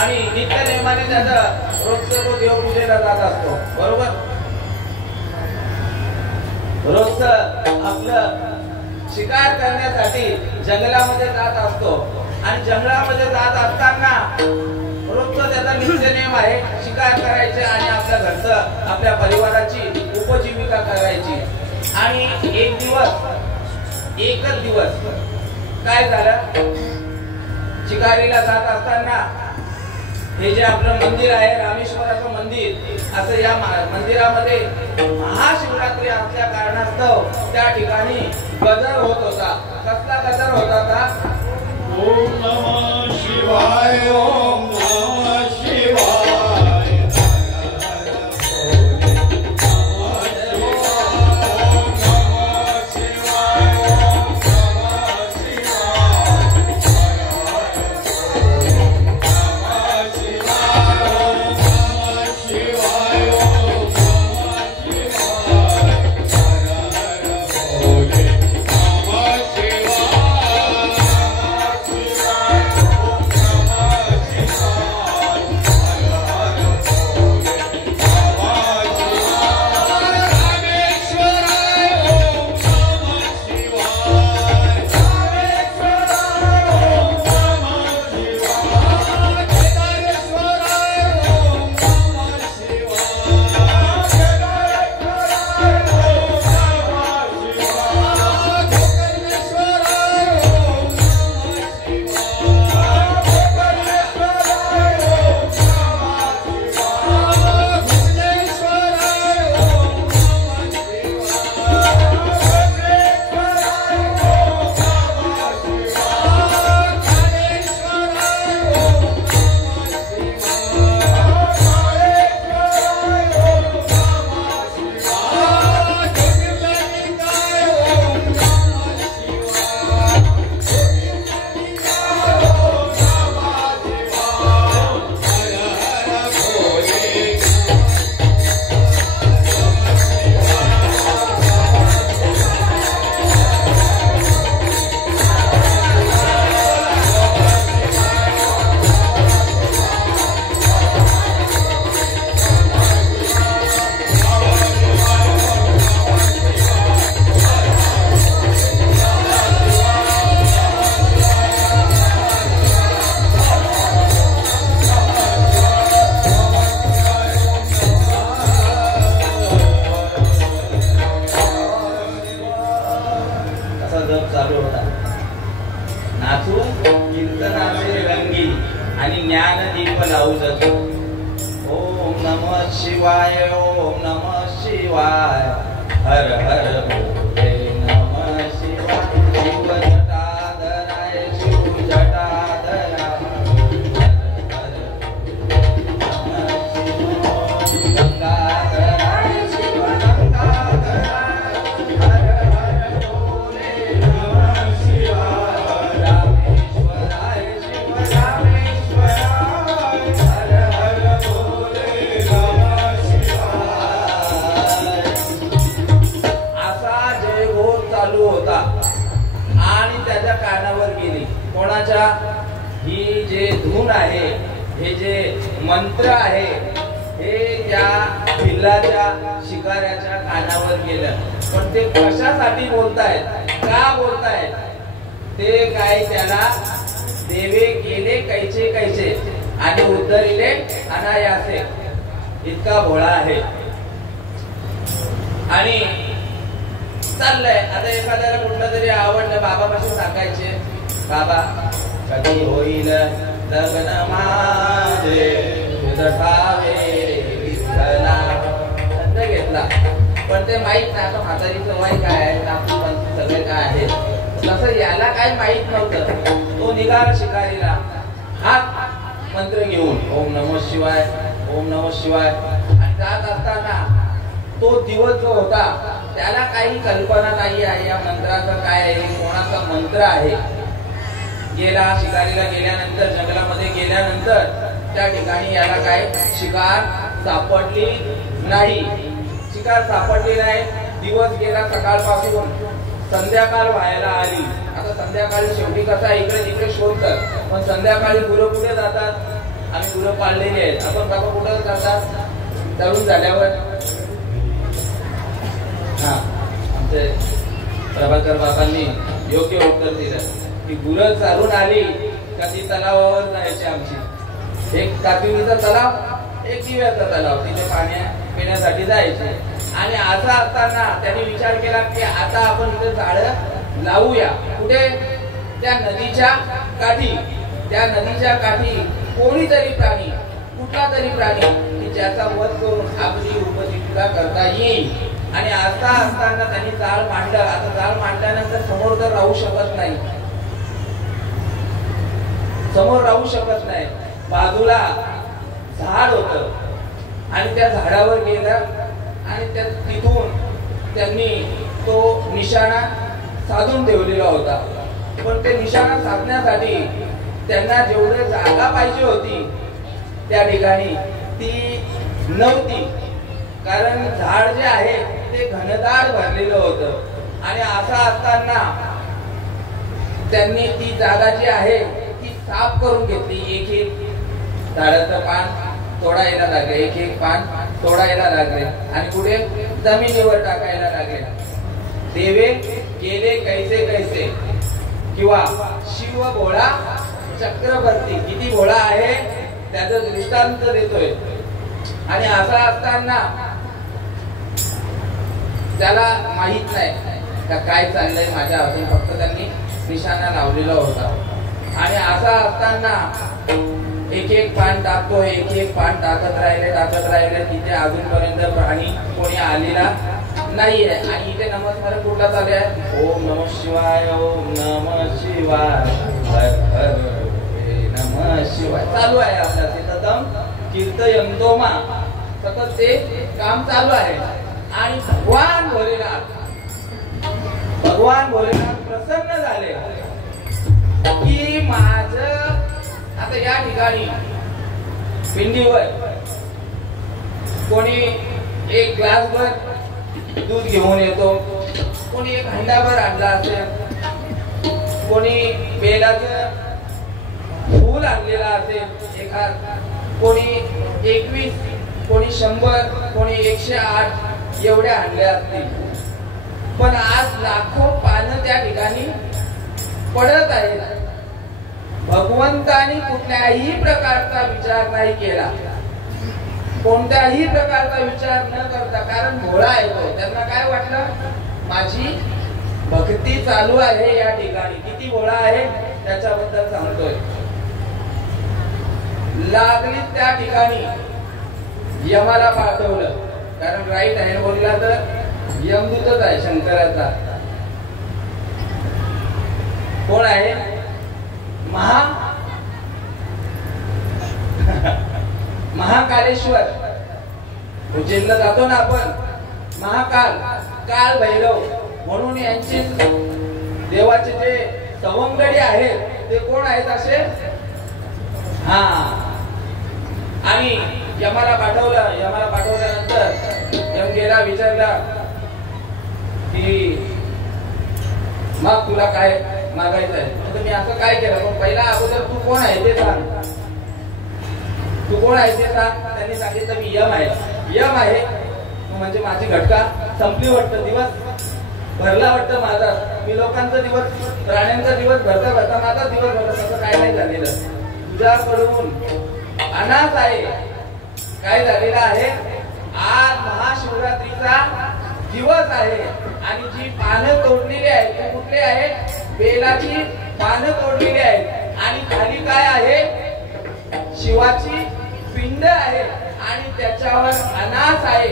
आणि नित्य नेमाने त्याचा रोजचं तो देवपूजेला जात असतो. बरोबर? रोजचं आपलं शिकार करण्यासाठी जंगलामध्ये जात असतो आणि जंगलामध्ये जात असताना रोजचा त्याचा नित्यनेम आहे, शिकार करायचे आणि आपल्या घरचं आपल्या परिवाराची उपजीविका करायची. आणि एकच दिवस काय झालं, शिकारीला जात असताना हे जे आपलं मंदिर आहे रामेश्वराचं मंदिर, असं या मंदिरामध्ये महाशिवरात्री असल्या कारणास्तव त्या ठिकाणी गजर होत होता. कसला गजर होता का? ओम नमः शिवाय, ओम नमः शिवाय. ही जे धून आहे, हे जे मंत्र आहे, हे त्या भिल्लाच्या शिकाऱ्याच्या कानावर गेलं. पण ते कशासाठी बोलतायत, का बोलतायत, ते काय त्याला देवे गेले कैचे कैचे आणि उद्धरिले अनायासे, इतका भोळा आहे. आणि चाललंय आता एखाद्याला कुठलं तरी आवडलं, बाबापासून सांगायचे, बाबा कधी होईल लग्न माझे, ठावे विठ्ठला. छंद घेतला, पण ते माहित नाही आता म्हातारीचं वय काय आहे, आपलं सगळे काय आहे, तसं याला काय माहित नव्हतं. तो निघाला शिकारीला हात मंत्र घेऊन, ओम नमः शिवाय, ओम नमः शिवाय. आणि जात असताना तो दिवस जो होता त्याला काही कल्पना नाही आहे या मंत्राचं काय आहे, कोणाचा मंत्र आहे. गेला शिकारीला, गेल्यानंतर जंगलामध्ये गेल्यानंतर त्या ठिकाणी याला काय शिकार सापडली नाही. शिकार सापडली नाही. दिवस गेला, सकाळपासून संध्याकाळ व्हायला आली. आता संध्याकाळी शेवटी कसा इकडे तिकडे शोधतात, पण संध्याकाळी गुरं कुठे जातात, आम्ही गुरं पाळलेली आहेत. आपण बाबा कुठं जातात तरुण झाल्यावर, हा आमचे प्रभाकर बाबांनी योग्य उत्तर दिलं की गुरं चालून आली का ती तलावावर जायची आमची. एक कापिणीचा तलाव, एक दिव्याचा तलाव, तिथे पाणी पिण्यासाठी जायचे. आणि असं असताना त्यांनी विचार केला की आता आपण इथे झाडं लावूया. कुठे? त्या नदीच्या काठी. त्या नदीच्या काठी कोणीतरी प्राणी, कुठला तरी प्राणी की ज्याचा वध करून आपली उपजीविका करता येईल. आणि आता असताना त्यांनी जाळ मांडलं. आता जाळ मांडल्यानंतर समोर तर राहू शकत नाही, समोर राहू शकत नाही. बाजूला झाड होतं आणि त्या झाडावर गेलं आणि तिथून त्यांनी तो निशाणा साधून ठेवलेला होता. पण ते निशाणा साधण्यासाठी त्यांना जेवढी जागा पाहिजे होती त्या ठिकाणी ती नव्हती. कारण झाड जे आहे ते घनदाट भरलेलं होतं. आणि असं असताना त्यांनी ती जागा जी आहे ती साफ करून घेतली. एक एक झाडाचं पान तोडायला लागले, एक एक पान तोडायला लागले आणि पुढे जमिनीवर टाकायला लागले. देवे केले कैसे कैसे किंवा शिव भोळा चक्रवर्ती किती भोळा आहे त्याचं दृष्टांत देतोय. आणि असं असताना त्याला माहित नाही का काय चाललंय माझ्या हातून, फक्त त्यांनी निशाणा लावलेला होता. आणि असं असताना एक एक पान टाकतोय, एक एक पान टाकत राहिले. तिथे अजूनपर्यंत प्राणी कोणी आलेला नाहीये. आणि इथे नमस्कार कुठला चालू आहे? ओम नमः शिवाय, ओम नमः शिवाय, नमः शिवाय चालू आहे. आपल्या सततम कीर्तयंतोमा, सतत ते काम चालू आहे. आणि भगवान भोलेनाथ प्रसन्न झाले की माझं आता या ठिकाणी पिंडीवर कोणी एक ग्लासभर दूध घेऊन येतो, कोणी एक हंडाभर आणला असेल, कोणी बेलाचं फूल आणलेला असेल एखाद, कोणी 21, कोणी 100, कोणी 108 एवढ्या आणल्या असतील. पण आज लाखो पानं त्या ठिकाणी पडत आहेत. भगवंतानी कुठल्याही प्रकारचा विचार नाही केला, कोणत्याही प्रकारचा विचार न करता. कारण भोळा आहे तो, त्यांना काय वाटलं माझी भक्ती चालू आहे या ठिकाणी. किती भोळा आहे त्याच्याबद्दल सांगतोय. लागली त्या ठिकाणी यमाला पाठवलं, कारण राईट हँड बोलला तर यमदूतच आहे शंकराचा. कोण आहे? महाकालेश्वर. उज्जैनला जातो ना आपण, महाकाल, काल भैरव म्हणून यांचे देवाचे जे सवंगडी आहेत ते कोण आहेत असे? हा. आणि यमाला पाठवलं. यमाला पाठवल्यानंतर यम गेला, विचारला की मग तुला काय मागायचं आहे? मी असं काय केलं, पण पहिला अगोदर तू कोण आहे ते सांग. तू कोण आहे ते सांग. त्यांनी सांगितलं मी यम आहे. यम आहे म्हणजे माझी घटका संपली वाटतं, दिवस भरला वाटतं माझा. मी लोकांचा दिवस, प्राण्यांचा दिवस भरता भरता माझा दिवस भरला. तसं काय नाही झालेलं. तुझ्याकडून अनाथ आहे. काय झालेलं आहे? आज महाशिवरात्रीचा दिवस आहे आणि जी पानं तोडलेली आहेत ते कुठले आहेत? बेलाची पानं तोडलेली आहेत. आणि खाली काय आहे? शिवाची पिंड आहे आणि त्याच्यावर अनाथ आहे.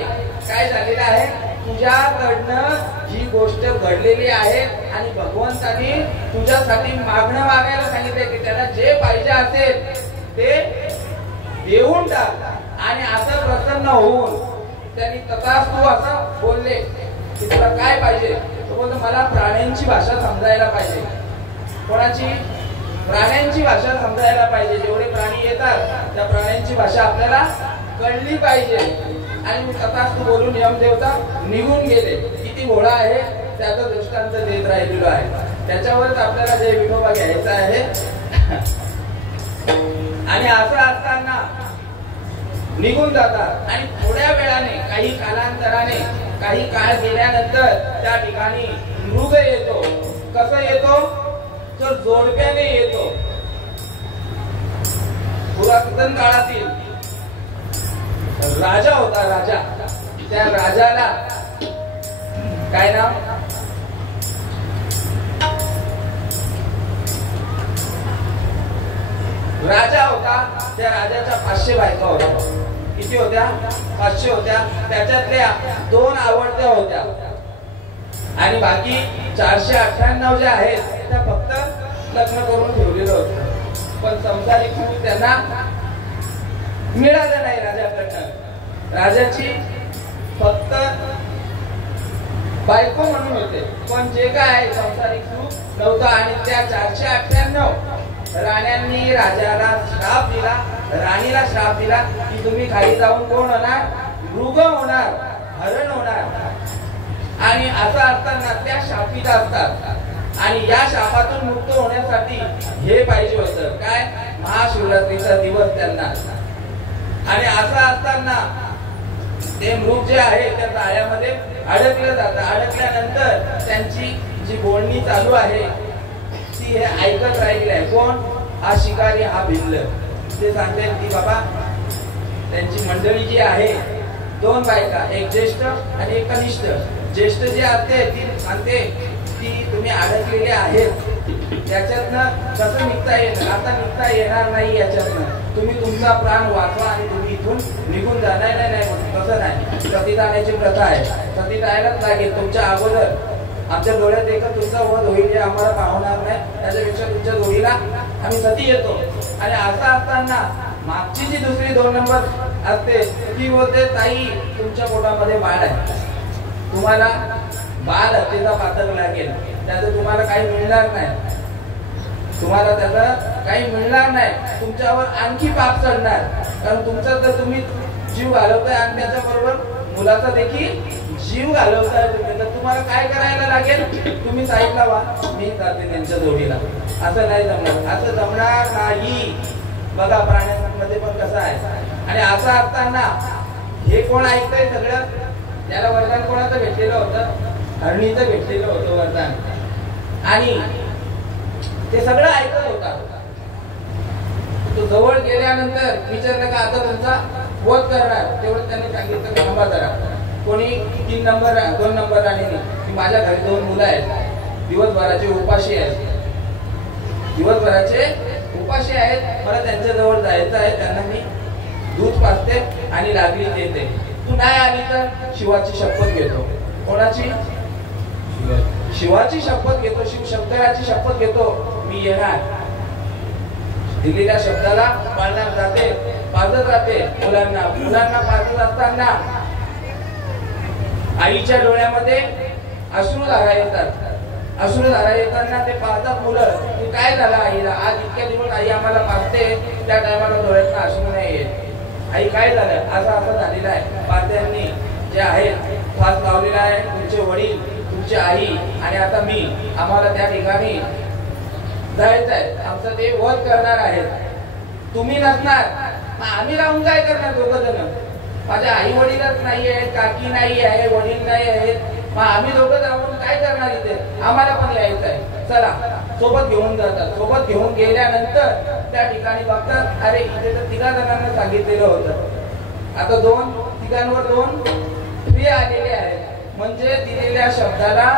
काय झालेलं आहे? तुझ्याकडनं ही गोष्ट घडलेली आहे आणि भगवंतानी तुझ्यासाठी मागणं मागायला सांगितले की त्याला जे पाहिजे असेल ते देऊन टाक. आणि असं प्रसन्न होऊन त्यांनी तथास्तु असं बोलले की तुला काय पाहिजे? तो बोलतो मला प्राण्यांची भाषा समजायला पाहिजे. कोणाची? प्राण्यांची भाषा समजायला पाहिजे. जेवढे प्राणी येतात त्या प्राण्यांची भाषा आपल्याला कळली पाहिजे. आणि मी तथास्तु बोलून यमदेवता निघून गेले. किती भोळा आहे त्याचा दृष्टांत देत राहिलेलो आहे. त्याच्यावरच आपल्याला जे विठोबा घ्यायचा आहे. आणि असं असताना निघून जातात. आणि थोड्या वेळाने, काही कालांतराने, काही काळ गेल्यानंतर त्या ठिकाणी मृग येतो. कसं येतो? तर जोडप्याने येतो. पुरातन काळातील राजा होता. राजा, त्या राजाला काय नाव, राजा होता. त्या राजाच्या 500 बायका होत्या. किती होत्या? 500 होत्या. त्याच्यातल्या 2 आवडत्या होत्या आणि बाकी 498 ज्या आहेत त्या फक्त लग्न करून ठेवलेलं होतं. पण संसारिक सुख त्यांना मिळालं नाही राजाकडनं. राजाची फक्त बायको म्हणून होते, पण जे काय संसारिक सुख नव्हतं. आणि त्या 498 राण्यांनी राजाला श्राप दिला, राणीला श्राप दिला की तुम्ही खाली जाऊन कोण होणार? मृग होणार, हरण होणार. आणि असं असताना त्या शापित असतात आणि या शापातून मुक्त होण्यासाठी हे पाहिजे होतं काय? महाशिवरात्रीचा दिवस त्यांना. आणि असं असताना ते मृग जे आहे त्या जाळ्यामध्ये अडकलं जातं. अडकल्यानंतर त्यांची जी बोलणी चालू आहे ती हे ऐकत राहिलेली आहे. कोण? हा शिकारी, हा भिल्ल. ते सांगते की बाबा त्यांची मंडळी जी आहे 2 बायका, एक ज्येष्ठ आणि एक कनिष्ठ. ज्येष्ठ जे असते ती सांगते की तुम्ही अडकलेले आहेत, त्याच्यातनं कसं निघता येईल? आता निघता येणार नाही याच्यातनं. तुम्ही तुमचा प्राण वाचवा आणि तुम्ही इथून निघून जा. नाही नाही नाही, तसं नाही. सती जाण्याची प्रथा आहे, सती जायलाच लागेल. तुमच्या अगोदर आमच्या डोळ्यात एकच तुमचा वध होईल हे आम्हाला पाहणार नाही, त्याच्यापेक्षा तुमच्या जोडीला आम्ही सती येतो. आणि असं असताना मागची जी दुसरी 2 नंबर असते ती बोलते ताई तुमच्या पोटामध्ये बाळ आहे, तुम्हाला बाल हत्येचा पातक लागेल, त्याचं तुम्हाला काही मिळणार नाही, तुम्हाला त्याचं काही मिळणार नाही, तुमच्यावर आणखी पाप चढणार. कारण तुमचा तर तुम्ही जीव घालवताय आणि त्याच्याबरोबर मुलाचा देखील जीव घालवताय तुम्ही, तर तुम्हाला काय करायला लागेल? तुम्ही साईडला व्हा, मी जाते त्यांच्या जोडीला. असं नाही जमणार, असं जमणार नाही. बघा प्राण्यांमध्ये पण कसं आहे. आणि असं असताना हे कोण ऐकतंय सगळं? त्याला वरदान कोणाचं भेटलेलं होतं? हरणीचं भेटलेलं होतं वरदान. आणि ते सगळं ऐकत होता. तो जवळ गेल्यानंतर विचारलं का आता तुमचा वध करणार? तेवढं त्यांनी सांगितलं की थांबा जरा. कोणी 2 नंबर राणीने की माझ्या घरी 2 मुलं आहेत, दिवसभराचे उपाशी आहेत, दिवसभराचे उपाशी आहेत, मला त्यांच्या जवळ जायचं आहे, त्यांना मी दूध पाजते आणि लागली देते. तू नाही आली तर शिवाची शपथ घेतो. कोणाची? शिवाची शपथ घेतो, शिवशंकराची शपथ घेतो, मी येणार. दिलेल्या शब्दाला पाळणार जाते, पाजत राहते मुलांना पाजत असताना आईच्या डोळ्यामध्ये अश्रुधारा येतात. अश्रुधारा येताना ते पाहतात मुलं की काय झालं आईला? आज इतक्या दिवस आई आम्हाला पाजते, त्या टायमाला डोळ्यातनं अश्रू नाही येत. आई काय झालं? असं झालेलं आहे. पाहत्यांनी जे आहे फास लावलेला आहे, तुमचे वडील, तुमची आई आणि आता मी, आम्हाला त्या ठिकाणी जायचं आहे, आमचं ते वध करणार आहेत. तुम्ही नसणार, आम्ही राहून काय करणार? 2 जण. माझ्या आई वडीलच नाही आहेत, काकी नाही आहे, वडील नाही आहेत, मग आम्ही 2 जाऊन काय करणार इथे? आम्हाला पण यायचं आहे, चला. सोबत घेऊन जातात. सोबत घेऊन गेल्यानंतर त्या ठिकाणी बघतात अरे इथे तर 3 जणांना सांगितलेलं होतं, आता 3 स्त्री आलेले आहेत. म्हणजे दिलेल्या शब्दाला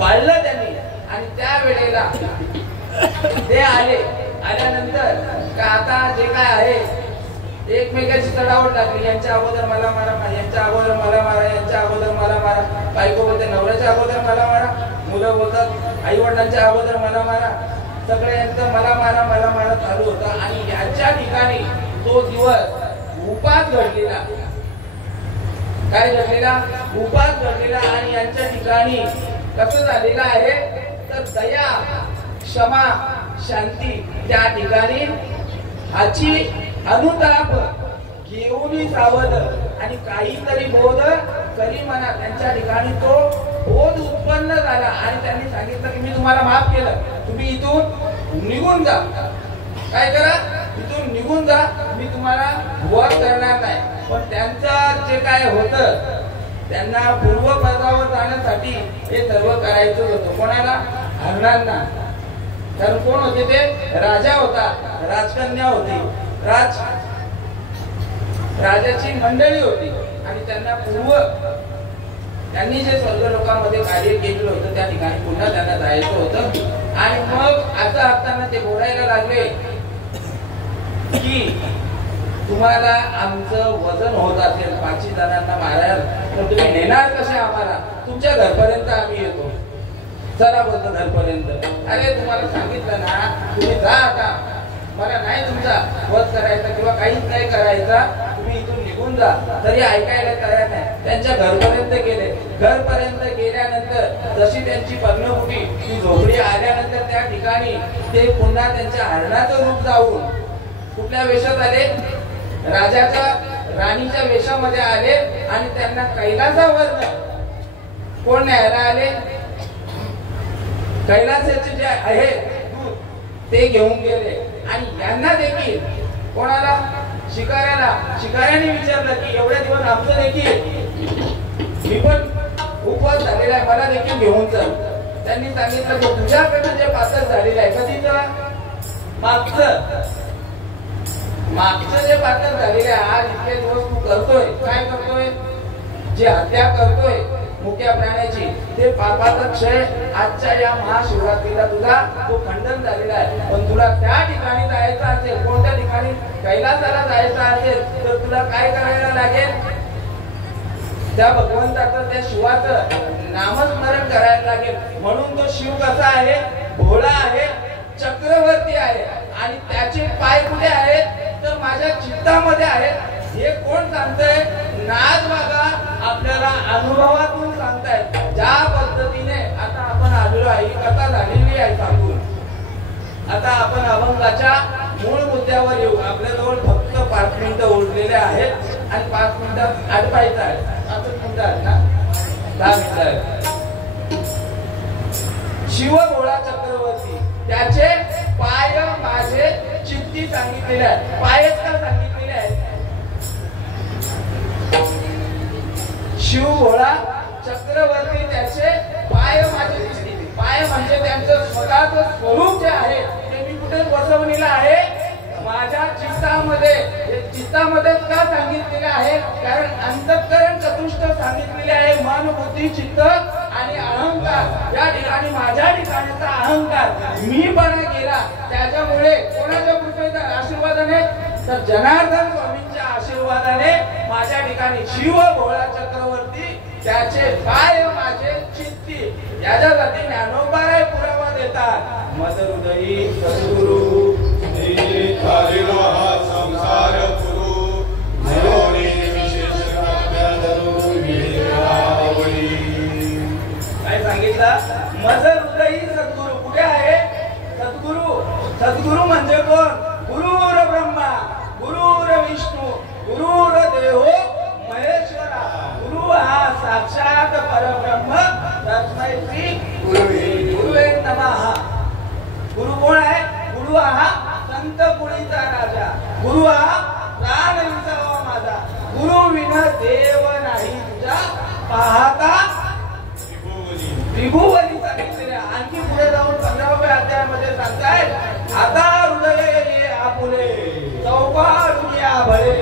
पाळलं त्यांनी. आणि त्या वेळेला ते आल्यानंतर का आता जे काय आहे एकमेकाची चढावट लागली. यांच्या अगोदर मला मारा, यांच्या अगोदर मला मारा, यांच्या अगोदर मला मारा. बायको बोलते नवऱ्याच्या अगोदर मला मारा, मुलं बोलतात आई वडिलांच्या अगोदर मला मारा. सगळे यांचं मला मारा चालू होता. आणि याच्या ठिकाणी तो दिवस उपास घडलेला. काय घडलेला? उपास घडलेला. आणि यांच्या ठिकाणी कसं झालेलं आहे तर दया, क्षमा, शांती त्या ठिकाणी हाची अनुताप घेऊन सावध आणि काहीतरी बोध करी म्हणा. त्यांच्या ठिकाणी तो बोध उत्पन्न झाला आणि त्यांनी सांगितलं की मी तुम्हाला माफ केलं, तुम्ही इथून निघून जा. काय करा? इथून निघून जा, मी तुम्हाला वध करणार नाही. पण त्यांचं जे काय होतं त्यांना पूर्वपदावर जाण्यासाठी हे सर्व करायचं होतं. कोणाला? हरणांना. कारण कोण होते ते? राजा होता, राजकन्या होती, राजाची मंडळी होती आणि त्यांनी जे स्वर्गलोकामध्ये कार्य केलेलं होतं त्या ठिकाणी पुन्हा त्यांना जायचं होतं. आणि मग आता असताना ते बोलायला लागले की तुम्हाला आमचं वजन होत असेल 5 जणांना मारायला, तर तुम्ही नेणार कसे आम्हाला? तुमच्या घरपर्यंत आम्ही येतो. चला बोलतो घरपर्यंत. अरे तुम्हाला सांगितलं ना, तुम्ही जा आता, मला नाही तुमचा वध करायचा किंवा काहीच नाही करायचा, तुम्ही इथून निघून जा. तरी ऐकायला तयार नाही. त्यांच्या घरपर्यंत गेले. घरपर्यंत गेल्यानंतर जशी त्यांची पर्णकुटी ती झोपडी आल्यानंतर त्या ठिकाणी ते पुन्हा त्यांच्या हरणाचं रूप जाऊन कुठल्या वेशात आले? राजाच्या राणीच्या वेशामध्ये आले आणि त्यांना कैलासावर कोण न्यायला आले? कैलासाचे जे आहे दूत ते घेऊन गेले. आणि यांना देखील कोणाला? शिकाऱ्याने विचारलं की एवढ्या दिवस आमचं देखील, मी पण उपवास झालेला आहे, मला देखील घेऊन चल. त्यांनी सांगितलं की तुझ्याकडनं जे पातळ झालेलं आहे, कधीच मागचं जे पातळ झालेलं आहे, आज इतके दिवस तू करतोय, काय करतोय? जे हत्या करतोय मुक्या प्राण्याची, ते पापाचा क्षय आजच्या या महाशिवरात्रीला तुझा तो खंडन झालेला आहे. पण तुला त्या ठिकाणी जायचं असेल, कोणत्या ठिकाणी? कैलासाला जायचं असेल तर तुला काय करायला लागेल? त्या भगवंताचं, त्या शिवाचं नामस्मरण करायला लागेल. म्हणून तो शिव कसा आहे? भोळा आहे, चक्रवर्ती आहे. आणि त्याचे पाय कुठे आहेत? तर माझ्या चित्तामध्ये आहेत. हे कोण सांगतंय? नाथबाबा आपल्याला अनुभवातून सांगतायत. ज्या पद्धतीने आता आपण आलेलो आहे, कथा झालेली आहे सांगून. आता आपण अभंगाच्या मूळ मुद्द्यावर येऊ. आपल्याजवळ फक्त 5 मिनिटं उरलेले आहेत आणि 5 मिनिटात आटपायचं आहे. 5 मिनिटं आहेत ना? 10 मिनिटं आहेत. शिव भोळा चक्रवर्ती, त्याचे पाय माझे चित्ती सांगितलेले आहेत. पायच का सांगितलेले आहेत? शिव भोळा चक्रवर्ती, त्याचे पाय माझे चित्ती. पाय म्हणजे त्यांचं स्वतःचं स्वरूप जे आहे ते मी कुठे बसवलेलं आहे? माझ्या चित्तामध्ये. चित्तामध्ये का सांगितलेले आहे? कारण अंतःकरण चतुष्ट सांगितलेले आहे. मन, बुद्धी, चित्त आणि अहंकार. या ठिकाणी माझ्या ठिकाणचा अहंकार मीपणा केला. त्याच्यामुळे कोणाच्या कृपेच्या आशीर्वादाने? तर जनार्दन स्वामींच्या आशीर्वादाने माझ्या ठिकाणी शिव भोळा चक्रवर्ती, त्याचे पाय माझे चित्ती. याच्यासाठी ज्ञानोबाराय पुरावा देतात. मद हृदयी सद्गुरु संसार गुरु काय सांगितलं? मद हृदयी सद्गुरु. कुठे आहे सद्गुरु? सद्गुरु म्हणजे कोण? गुरुर ब्रह्मा, गुरुर विष्णू, गुरुर देवो महेश्वरा. गुरु हा साक्षात परब्रह्म. तस्मै श्री गुरुवे नमः. गुरु कोण आहे? गुरु हा संत कुळीचा राजा. गुरु हा प्राण विसावा माझा. गुरु विना देव नाही तुझा पाहता त्रिभुवनी सांगितलेले. आणखी पुढे जाऊन 15व्या अध्यायामध्ये सांगताय, आता हृदय आपुले चौपाट भळे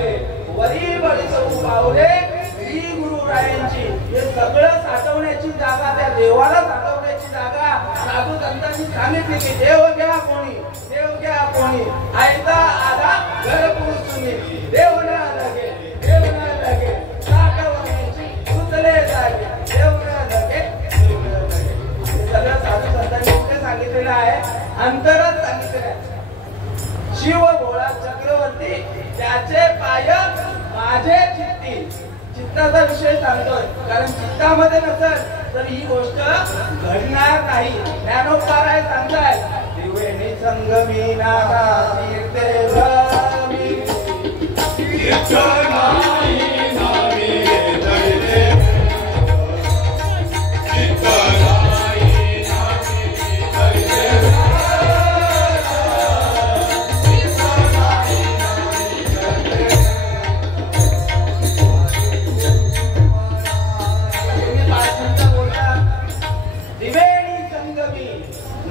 वरी बळी चौ पावले श्री गुरुरायांची. हे सगळं साठवण्याची जागा, त्या देवाला साठवण्याची जागा साधू संतांनी सांगितली की देव घ्या कोणी, देव घ्या कोणी. आयता आला घर पुरुष तुम्ही, देव ना लागे, देव ना लागे. साठवण्याची उचले जागे, देव ना लागे, देव ना लागे. हे सगळं साधू संतांनी कुठे सांगितलेलं आहे? अंतरात सांगितलेलं आहे. शिव भोळा चक्रवर्ती, त्याचे पाय माझे चित्ती. चित्ताचा विषय सांगतोय, कारण चित्तामध्ये नसेल तर ही गोष्ट घडणार नाही. ज्ञानोबाराय सांगताय, दिवेणी संगमी नागा तीर्थे भमी.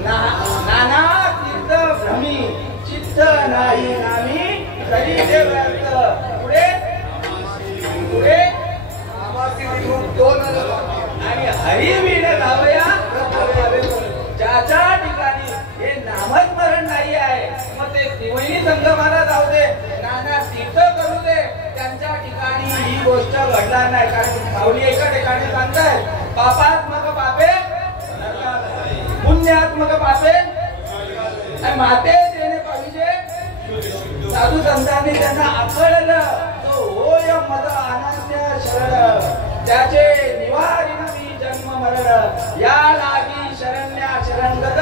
नाना मनी चित्त नाही नामी तरी ते व्यर्थ. पुढे पुढे आणि हरी विण लावया ज्याच्या ठिकाणी हे नामस्मरण नाही आहे मग ते त्रिवेणी संगमाला जाऊ दे नाना तीर्थ करू दे त्यांच्या ठिकाणी ही गोष्ट घडणार नाही. कारण माऊली एका ठिकाणी सांगतायत पापात्मक पापे पुण्यात्मक पापे माते देणे पाहिजे. साधू संतांनी त्यांना आकळलं तो होय मद अनन्य शरण त्याचे निवारिण मी जन्म मरण या लागी शरण्या शरणगत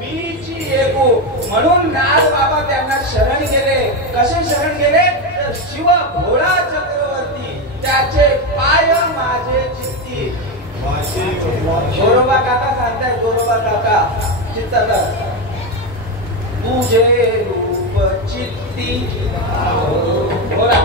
मीची एकू. म्हणून नाथ बाबा त्यांना शरण गेले. कसे शरण गेले तर शिव भोळा चक्रवर्ती त्याचे पाय माझे चित्ती. गोरोबा काका सांगताय गोरोबा काका चित्तात तुझे रूप चित्ती बोला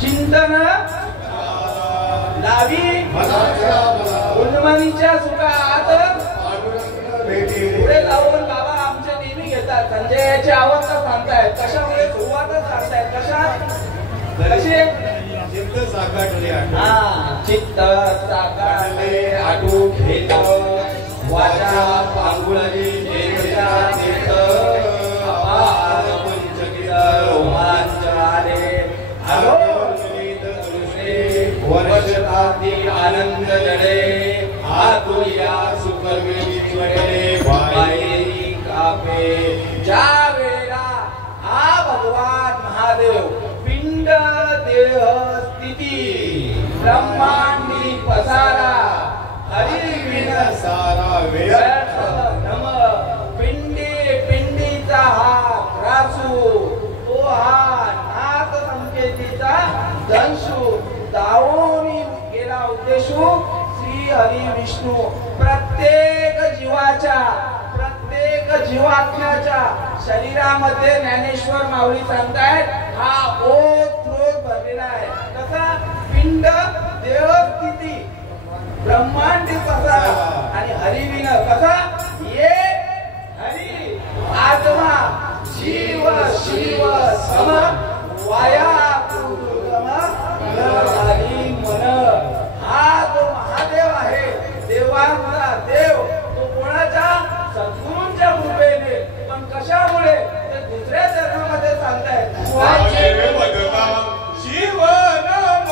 चिंतन लावी उन्मनीच्या सुखात पुढे जाऊन बाबा आमचे नेहमी घेतात. संजयाची अवस्था सांगतायत कशामुळे सुरुवातच सांगतायत कशा कसे चित्त साकारले आटू घेत वाचा पांगुळी वर्षाती आनंद जडे आतुया सुखमिळे बाई कापे. ज्या वेळेला हा भगवान महादेव पिंड देह स्थिती ब्रह्मांडी पसारा हरी विण सारा व्यर्थ नम. पिंडीचा हा रासू तो हा नाथ संकेतीचा दंशू दावोनी गेला उद्देशू श्री हरी विष्णू. प्रत्येक जीवात्म्याच्या शरीरामध्ये ज्ञानेश्वर माऊली सांगतायत हा ओत भरलेला आहे. कसा पिंड देवस्थिती ब्रह्मांडी पसारा आणि हरिविण कसा ये हरी आत्मा शिव शिव सम वाया मन. हा तो महादेव आहे देवांचा देव. तो कोणाच्या सद्गुरूंच्या कृपेने पण कशामुळे ते दुसऱ्या चरणामध्ये सांगतायत शिव नाम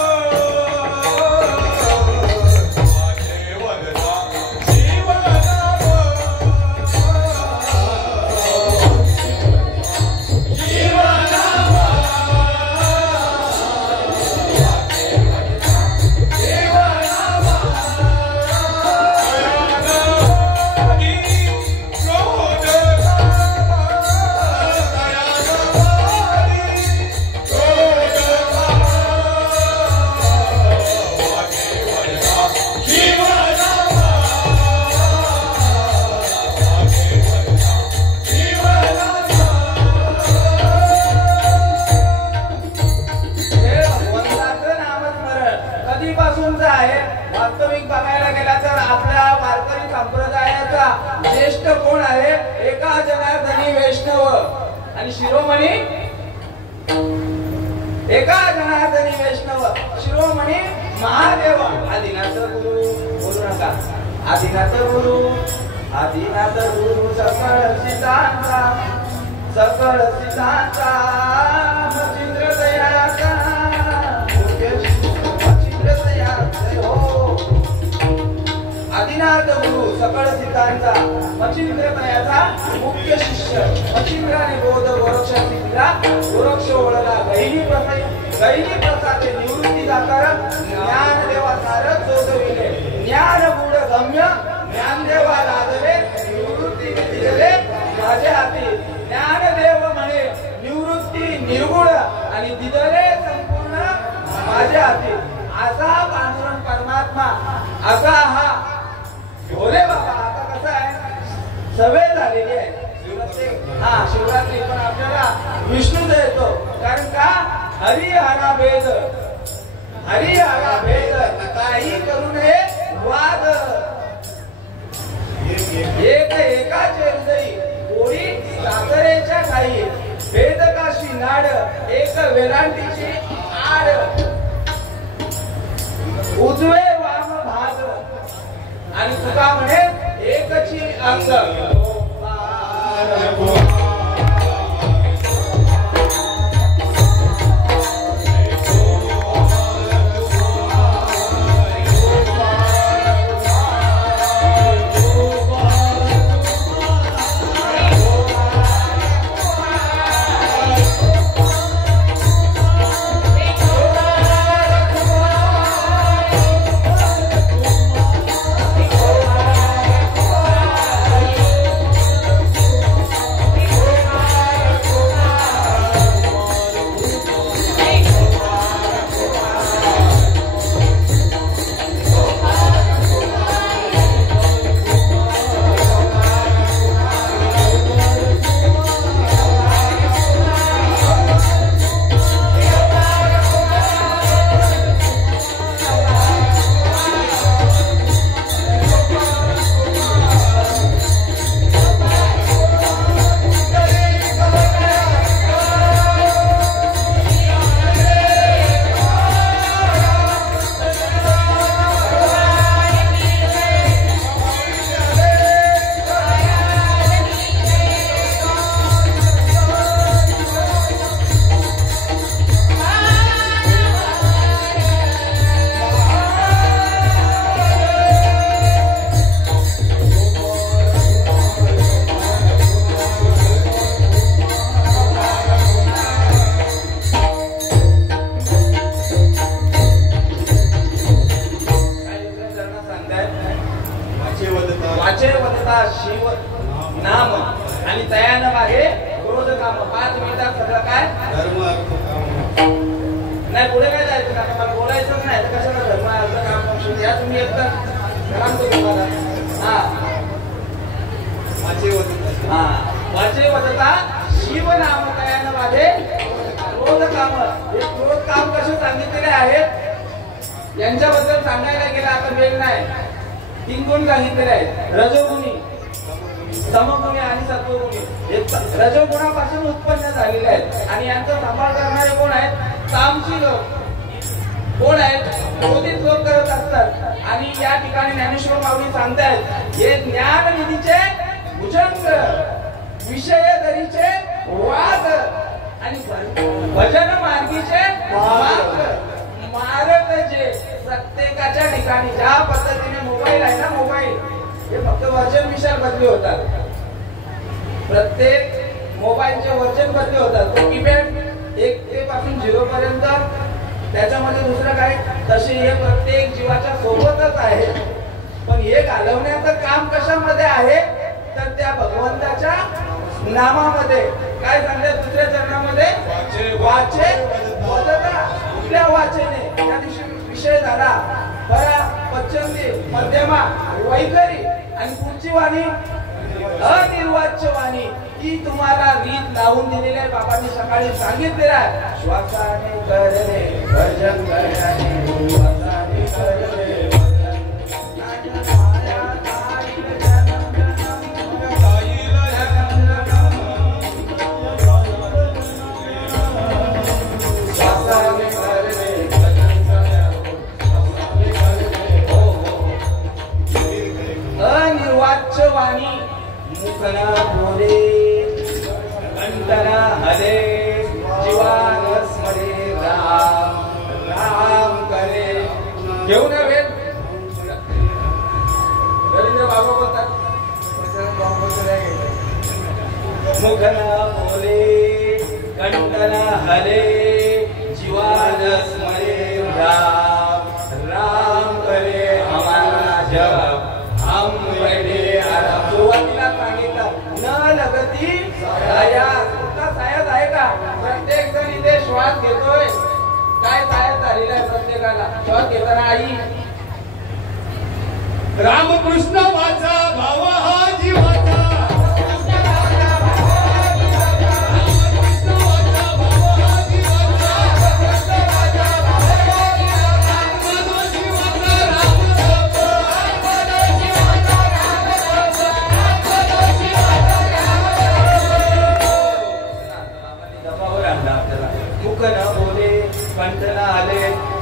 ज्येष्ठ कोण आहे एका जनार्दनी वैष्णव आणि शिरोमणी एका जनार्दनी वैष्णव शिरोमणी महादेव. आदिनाथ गुरु बोलू नका आदिनाथ गुरु सकळ सिद्धांचा मचिंद्र दयाचा मचिंद्र दयाचा हो. आदि आदिनाथ गुरु सकळ सिद्धांचा मच्छिंद्रतयाचा मुख्य शिष्य मच्छिंद्राने बोध गोरक्षाने दिला गोरक्ष ओळखला गैली प्रसादे निवृत्ती जाकार ज्ञान देवा सारच जोडविले ज्ञान गुढ गम्य ज्ञानदेवा लादले निवृत्ती दिले माझ्या हाती ज्ञानदेव म्हणे निवृत्ती निर्गुण आणि दिदले संपूर्ण माझ्या हाती असा पांडुरंग परमात्मा असा हा भोले बाबा. आता कसं आहे सवय झालेली आहे शिवरात्री पण आपल्याला विष्णूचा येतो कारण का हरिहरा भेद काही करू नये वाद एकाचे हृदयी कोणी साखरेच्या ठाई भेद काशी नाड एक वेलांटीची आड उजवे वाम भाग आणि तुका म्हणे एकची अंग. शिव नाम आणि तयानं मागे क्रोध काम 5 मिनिटात सगळं काय धर्म अर्थ काम नाही. पुढे काय जायचं का मला बोलायचंच नाही तर कशाला धर्म अर्थ काम या तुम्ही एकदा सांगतो तुम्हाला. वाचे वदता शिव नाम तयानं मागे क्रोध काम. हे क्रोध काम कसे सांगितलेले आहेत यांच्याबद्दल सांगायला गेला आता वेळ नाही. 3 गुण सांगितलेले आहेत रजोगुणी समगुणी आणि सत्वगुणी. रजोगुणापासून उत्पन्न झालेले आहेत आणि यांचा सांभाळ करणारे कोण आहेत तामसी लोक कोण आहेत क्रोधित लोक करत असतात. आणि या ठिकाणी ज्ञानेश्वर माऊली सांगतायत हे ज्ञान निधीचे भुजंग विषय दरीचे वाद आणि भजन मार्गीचे मार्ग जे प्रत्येकाच्या ठिकाणी ज्या पद्धतीने मोबाईल आहे ना मोबाईल हे फक्त वर्जन विषय बदली होतात. प्रत्येक मोबाईलचे वर्जन बदली होतात. तो कीपॅड 1 पासून 0 पर्यंत त्याच्यामध्ये दुसरं काय तसे हे प्रत्येक जीवाच्या सोबतच आहे. पण हे घालवण्याचं काम कशामध्ये आहे तर त्या भगवंताच्या नामामध्ये. काय सांगतात दुसऱ्या चरणामध्ये वाचे वदता. कुठल्या वाचेने त्या दिवशी विषय झाला परा पच्चंदी मध्यमा वैखरी आणि पुढची वाणी अनिर्वाच्य वाणी ही तुम्हाला रीत लावून दिलेली आहे. बाबांनी सकाळी सांगितलेलं आहे श्वासाने करणे भजन करणे श्वासाने करणे वाणी मुखना बोले कंठना हले जीवान स्मरे राम राम करे. घेऊन वेद मुखना बोले कंठना हले जीवान स्मरे राम राम करे हमारा जप हम बैठे आराम. सुरुवातीला सांगितलं न लगती साया. कुठला सायाच आहे का? प्रत्येक जण इथे श्वास घेतोय. काय साया झालेला आहे प्रत्येकाला? श्वास घेताना आई रामकृष्ण वाचा भाव हा जीवाचा.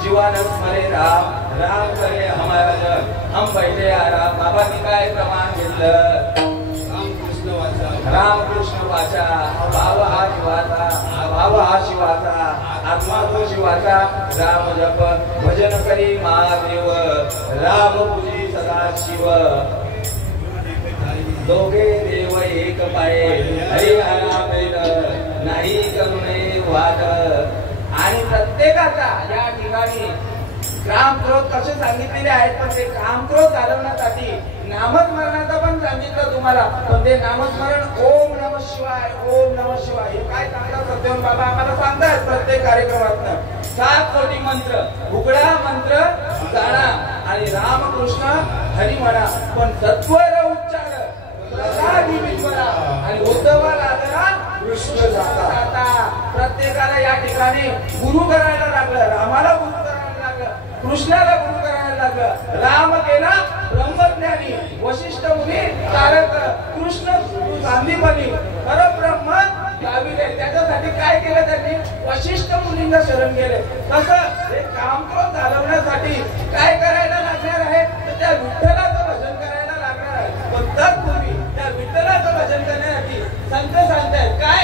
जीवानंद स्मरे राम राम करे हमारा जग हम बैठे आराम. बाबांनी काय प्रमाण घेतलं? रामकृष्ण वाचा भाव हा शिवाचा भाव हा शिवाचा आत्मा तो शिवाचा. राम जप भजन करी महादेव राम पूजी सदा शिव. दोघे देव एक पाये हरी आराम नाही करुणे वाद. आणि प्रत्येकाचा या ठिकाणी काम क्रोध कसे सांगितलेले आहेत. पण ते काम क्रोध घालवण्यासाठी नामस्मरणाचं पण सांगितलं तुम्हाला. पण ते नामस्मरण ओम नमः शिवाय ओम नमः शिवाय हे काय चांगला सत्यम बाबा आम्हाला सांगतात प्रत्येक कार्यक्रमातनं. 7 कोटी मंत्र उघडा मंत्र जाणा आणि रामकृष्ण हरी म्हणा. पण सत्वर उच्चार प्रसादी विश्वरा आणि उद्धवाला जरा कृष्ण जाता. प्रत्येकाला या ठिकाणी गुरु करायला लागलं. रामाला गुरु करायला लागलं. कृष्णाला गुरु करायला लागलं. राम केला ब्रह्मज्ञानी वशिष्ठ मुनी तारक. कृष्ण गांधीपणी परब्रह्म गाविले. त्याच्यासाठी काय केलं त्यांनी? वशिष्ठ मुनींना शरण गेले. तसं हे कामक्रोध घालवण्यासाठी काय करायला लागणार आहे? तर त्या विठ्ठलाचं भजन करायला लागणार आहे. पण तत्पूर्वी त्या विठ्ठलाचं भजन करण्यासाठी संत सांगतायत काय?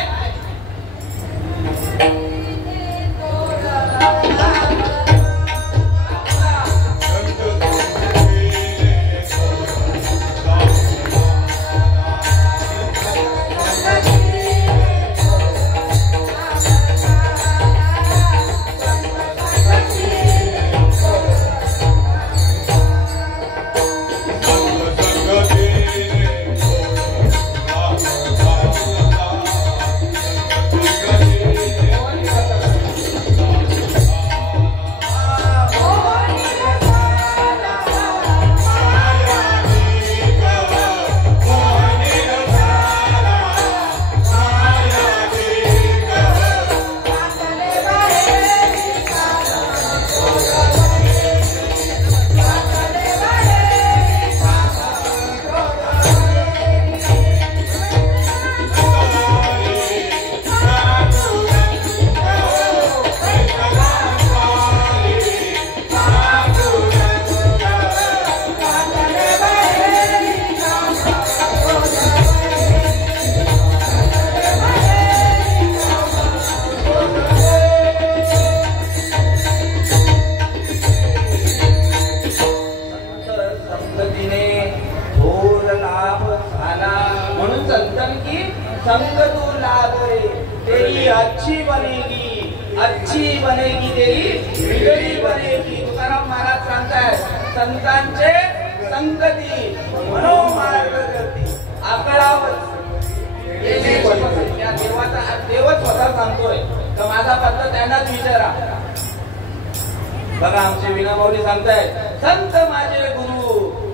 संग तू लाभ रे तेरी अच्छी बनेगी तेरी बिगड़ी बनेगी. तुकाराम महाराज सांगतायत संतांचे संगती मनोमार्ग करते आकळावर. या देवाचा देवच स्वतः सांगतोय तर माझा पत्र त्यांनाच विचारा. बघा आमचे विनामाऊली सांगतायत संत माझे गुरु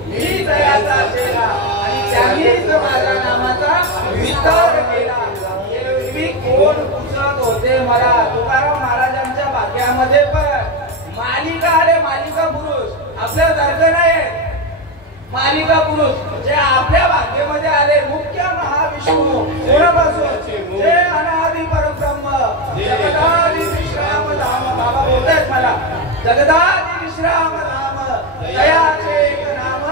मी तयाचा केला आणि त्यांनीच माझ्या नामाचा विस्तार केला. एरवी कोण पुसत होते मला. तुकाराम महाराजांच्या भाग्यामध्ये पण मालिका आले. मालिका पुरुष आपल्या सारखं नाही. मालिका पुरुष जे आपल्या भाग्यामध्ये आले. मुख्य महाविष्णू कोणापासून जे अनादि परब्रह्म जगदादि विश्राम धाम. बाबा बोलतायत मला जगदादि विश्राम धाम दयाचे एक नाम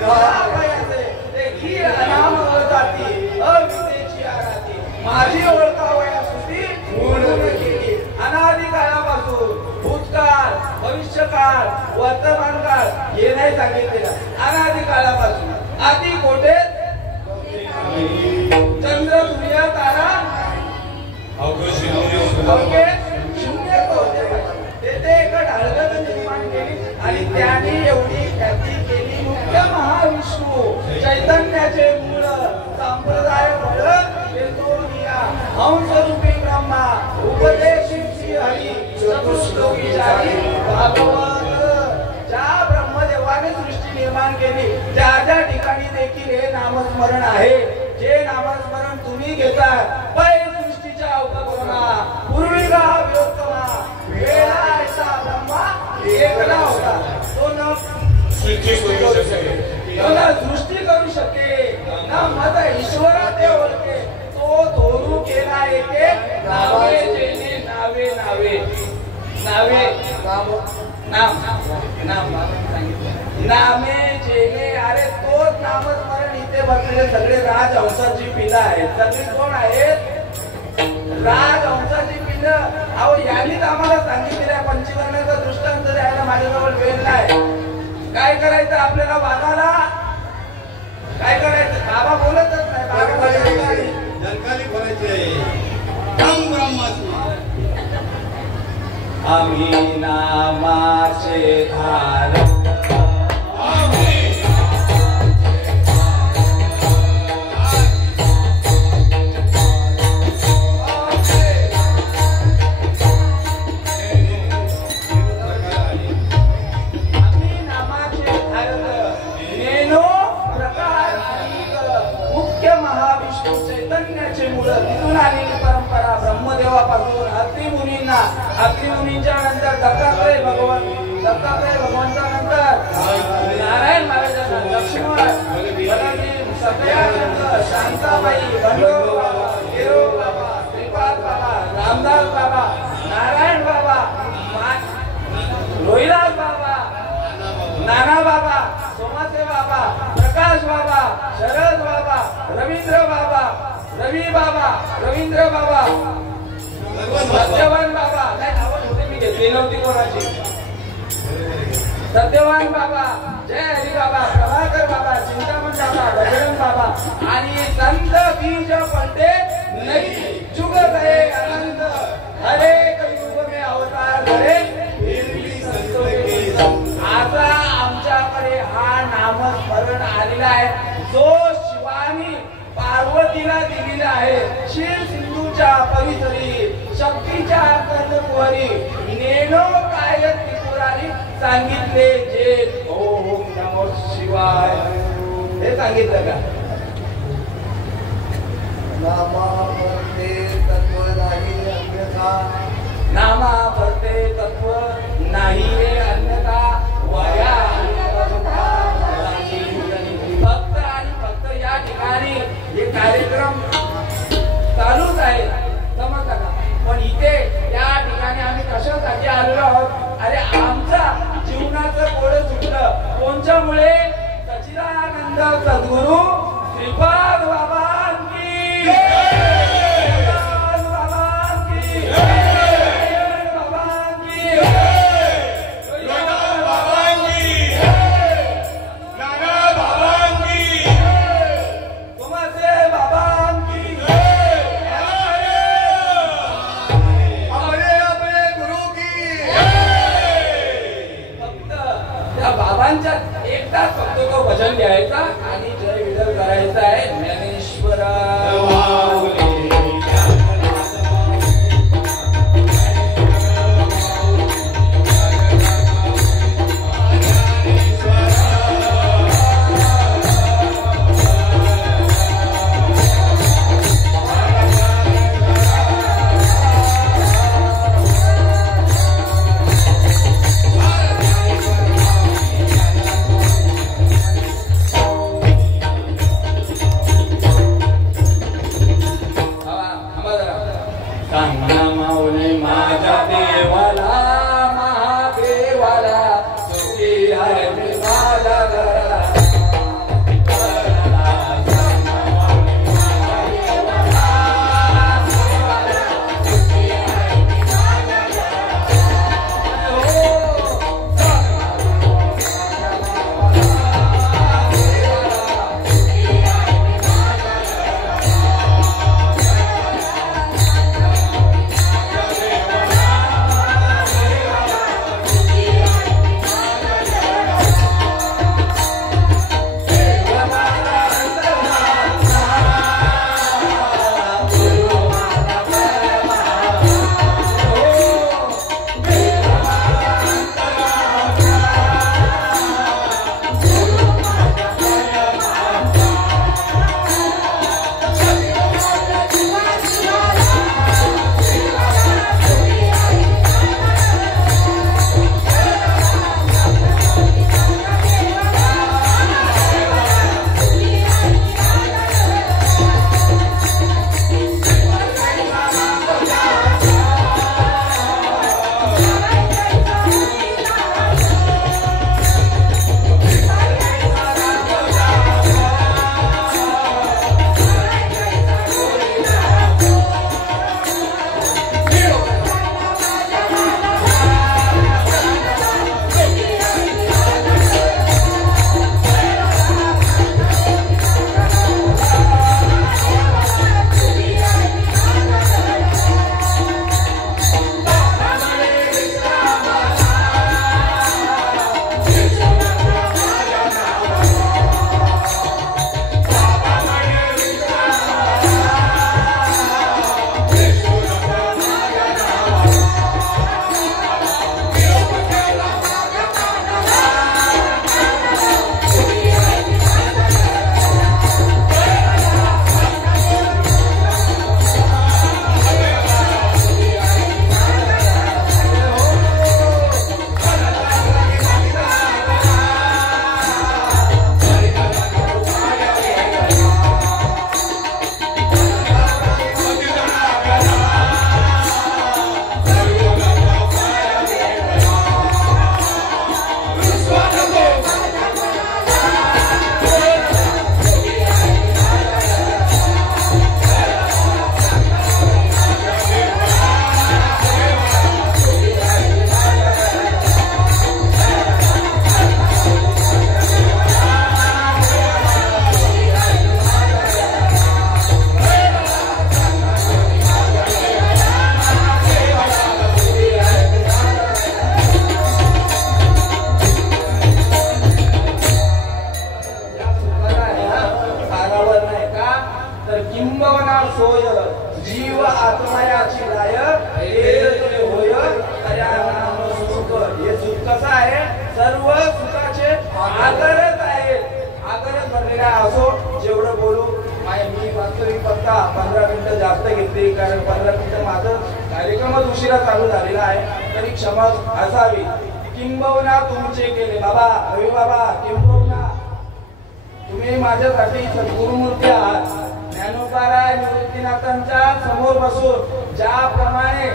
दयावयाचे ते हीर नाम ओळखाती अविद्येची आराती. माझी ओळखावया सुधी म्हणून केली. अनादि काळापासून भूतकाळ भविष्यकाळ वर्तमान काळ हे नाही सांगितलेलं. अनादि काळापासून आधी कोठे चंद्र सूर्य तारा अवघे शून्य होते तेथे एक ढाळगत निर्माण केली आणि त्याने एवढी ख्याती केली मुख्य महाविष्णू चैतन्याचे मूळ संप्रदाय फळ हंसरूपी ब्रह्मा उपदेशी श्री हरी चतुश्लोकीचारी भागवत ज्या ब्रह्मदेवाने सृष्टी निर्माण केली त्या ज्या ठिकाणी देखील हे नामस्मरण आहे जे नामस्मरण तुम्ही घेता पै सृष्टीच्या उपक्रमा पूर्वीला व्योत्तमा वेळा ऐसा ब्रह्मा एकला होता तो न सृष्टी करू शके न मत ईश्वर ते ओळखे तो थोरू केला एके नावे जेने नावे नावे नावे नाम नाम नामे जेने अरे तोच नामस्मरण इथे बसलेले सगळे राजहंसाची पिलं आहेत सगळी कोण आहेत राजहंसाची पिलं अहो यांनीच आम्हाला सांगितलेलं पंचकर्णाचा दृष्टांत द्यायला माझ्याजवळ वेळ नाही काय करायचं आपल्याला वादाला काय करायचं बाबा बोलतच नाही बाबा जनकाली करायचे काम ब्रह्माची आम्ही नामाचे धारक परंपरा ब्रह्मदेवापासून अग्निमुनींच्या नंतर दत्तात्रय भगवंता नंतर नारायण महाराजांना लक्ष्मण बलदेव सत्यानंद शांताबाई बंडोर बाबा केरो बाबा श्रीपाद बाबा रामदास बाबा नारायण बाबा रोहिदास बाबा नाना बाबा सोमाचे बाबा प्रकाश बाबा शरद बाबा रवींद्र बाबा रवी बाबा रवींद्र बाबा सत्यवान बाबा नाही नावं होते मी घेतली नव्हती कोणाची सत्यवान बाबा जय हरी बाबा प्रभाकर बाबा चिंतामण बाबा बजरंग बाबा आणि संत बीज पलटे नहीं जुग गए आनंद हरे कलयुग में अवतार धरे आता आमच्याकडे हा नामस्मरण आलेला आहे जो शिवानी पार्वतीला दिलेला आहे शील सिंधूच्या परिसरी शक्तीच्या कर्णकुहरी नेनो काय त्रिपुरारी सांगितले जे ओम नमो शिवाय हे सांगितलं का नामावरते तत्व नाही अन्यथा नामा भरते तत्व नाही रे अन्यथा वया फक्त आणि फक्त या ठिकाणी हे कार्यक्रम चालूच आहे समजलं का पण इथे या ठिकाणी आम्ही कशासाठी आलेलो आहोत अरे आमचा जीवनाचं कोडं सुटलं कोणच्यामुळे सच्चिदानंद सद्गुरु श्रीपाद बाबांकी किंबवना सोय जीव आत्मयाची लाय होय तया नाम सुख. हे सुख कसं आहे? सर्व सुखाचे आदरच आहे. आदरच बनलेला असो. जेवढं बोलू मी वास्तविक बघता 15 मिनिटं जास्त घेतली, कारण 15 मिनिटं माझं कार्यक्रमच उशिरा चालू झालेला आहे, तरी क्षमा असावी. किंबवना तुमचे केले बाबा, रवी बाबा, किंबवना तुम्ही माझ्यासाठी सद्गुरुमूर्ती आहात. ज्ञानोबाराय निवृत्तीनाथांच्या समोर बसून ज्याप्रमाणे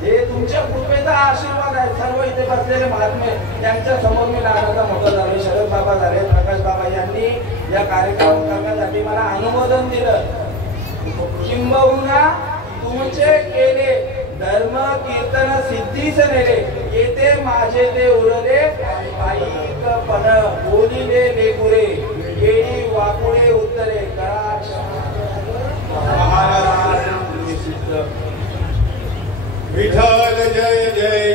हे तुमच्या कृपेचा आशीर्वाद आहे, सर्व इथे बसलेले महात्मे त्यांच्या समोर मी लहानाचा मोठा झालो. शरद बाबा झाले, प्रकाश बाबा यांनी या कार्यक्रम करण्यासाठी मला अनुमोदन दिलं. किंबहुना तुमचे केले धर्म कीर्तन सिद्धीस नेले, येते माझे ते उरले पायिकपण बोलिले लेकुरे, गेली वाकुळे उत्तरे करा विठ्ठल जय जय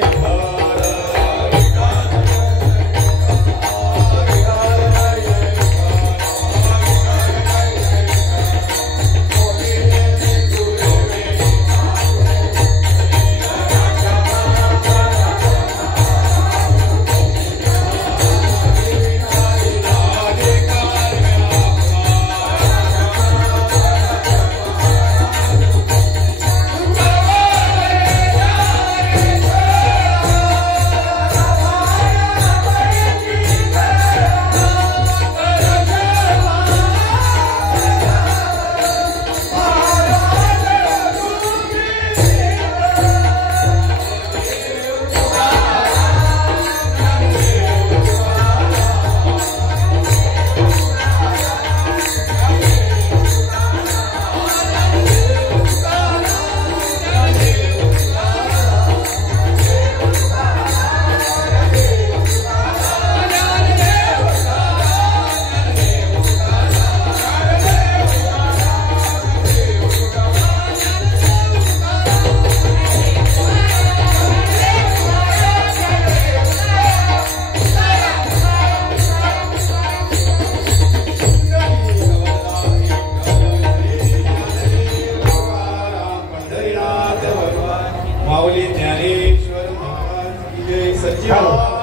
माऊली ज्ञानेश्वर महाराज की जय. सच्चिदानंद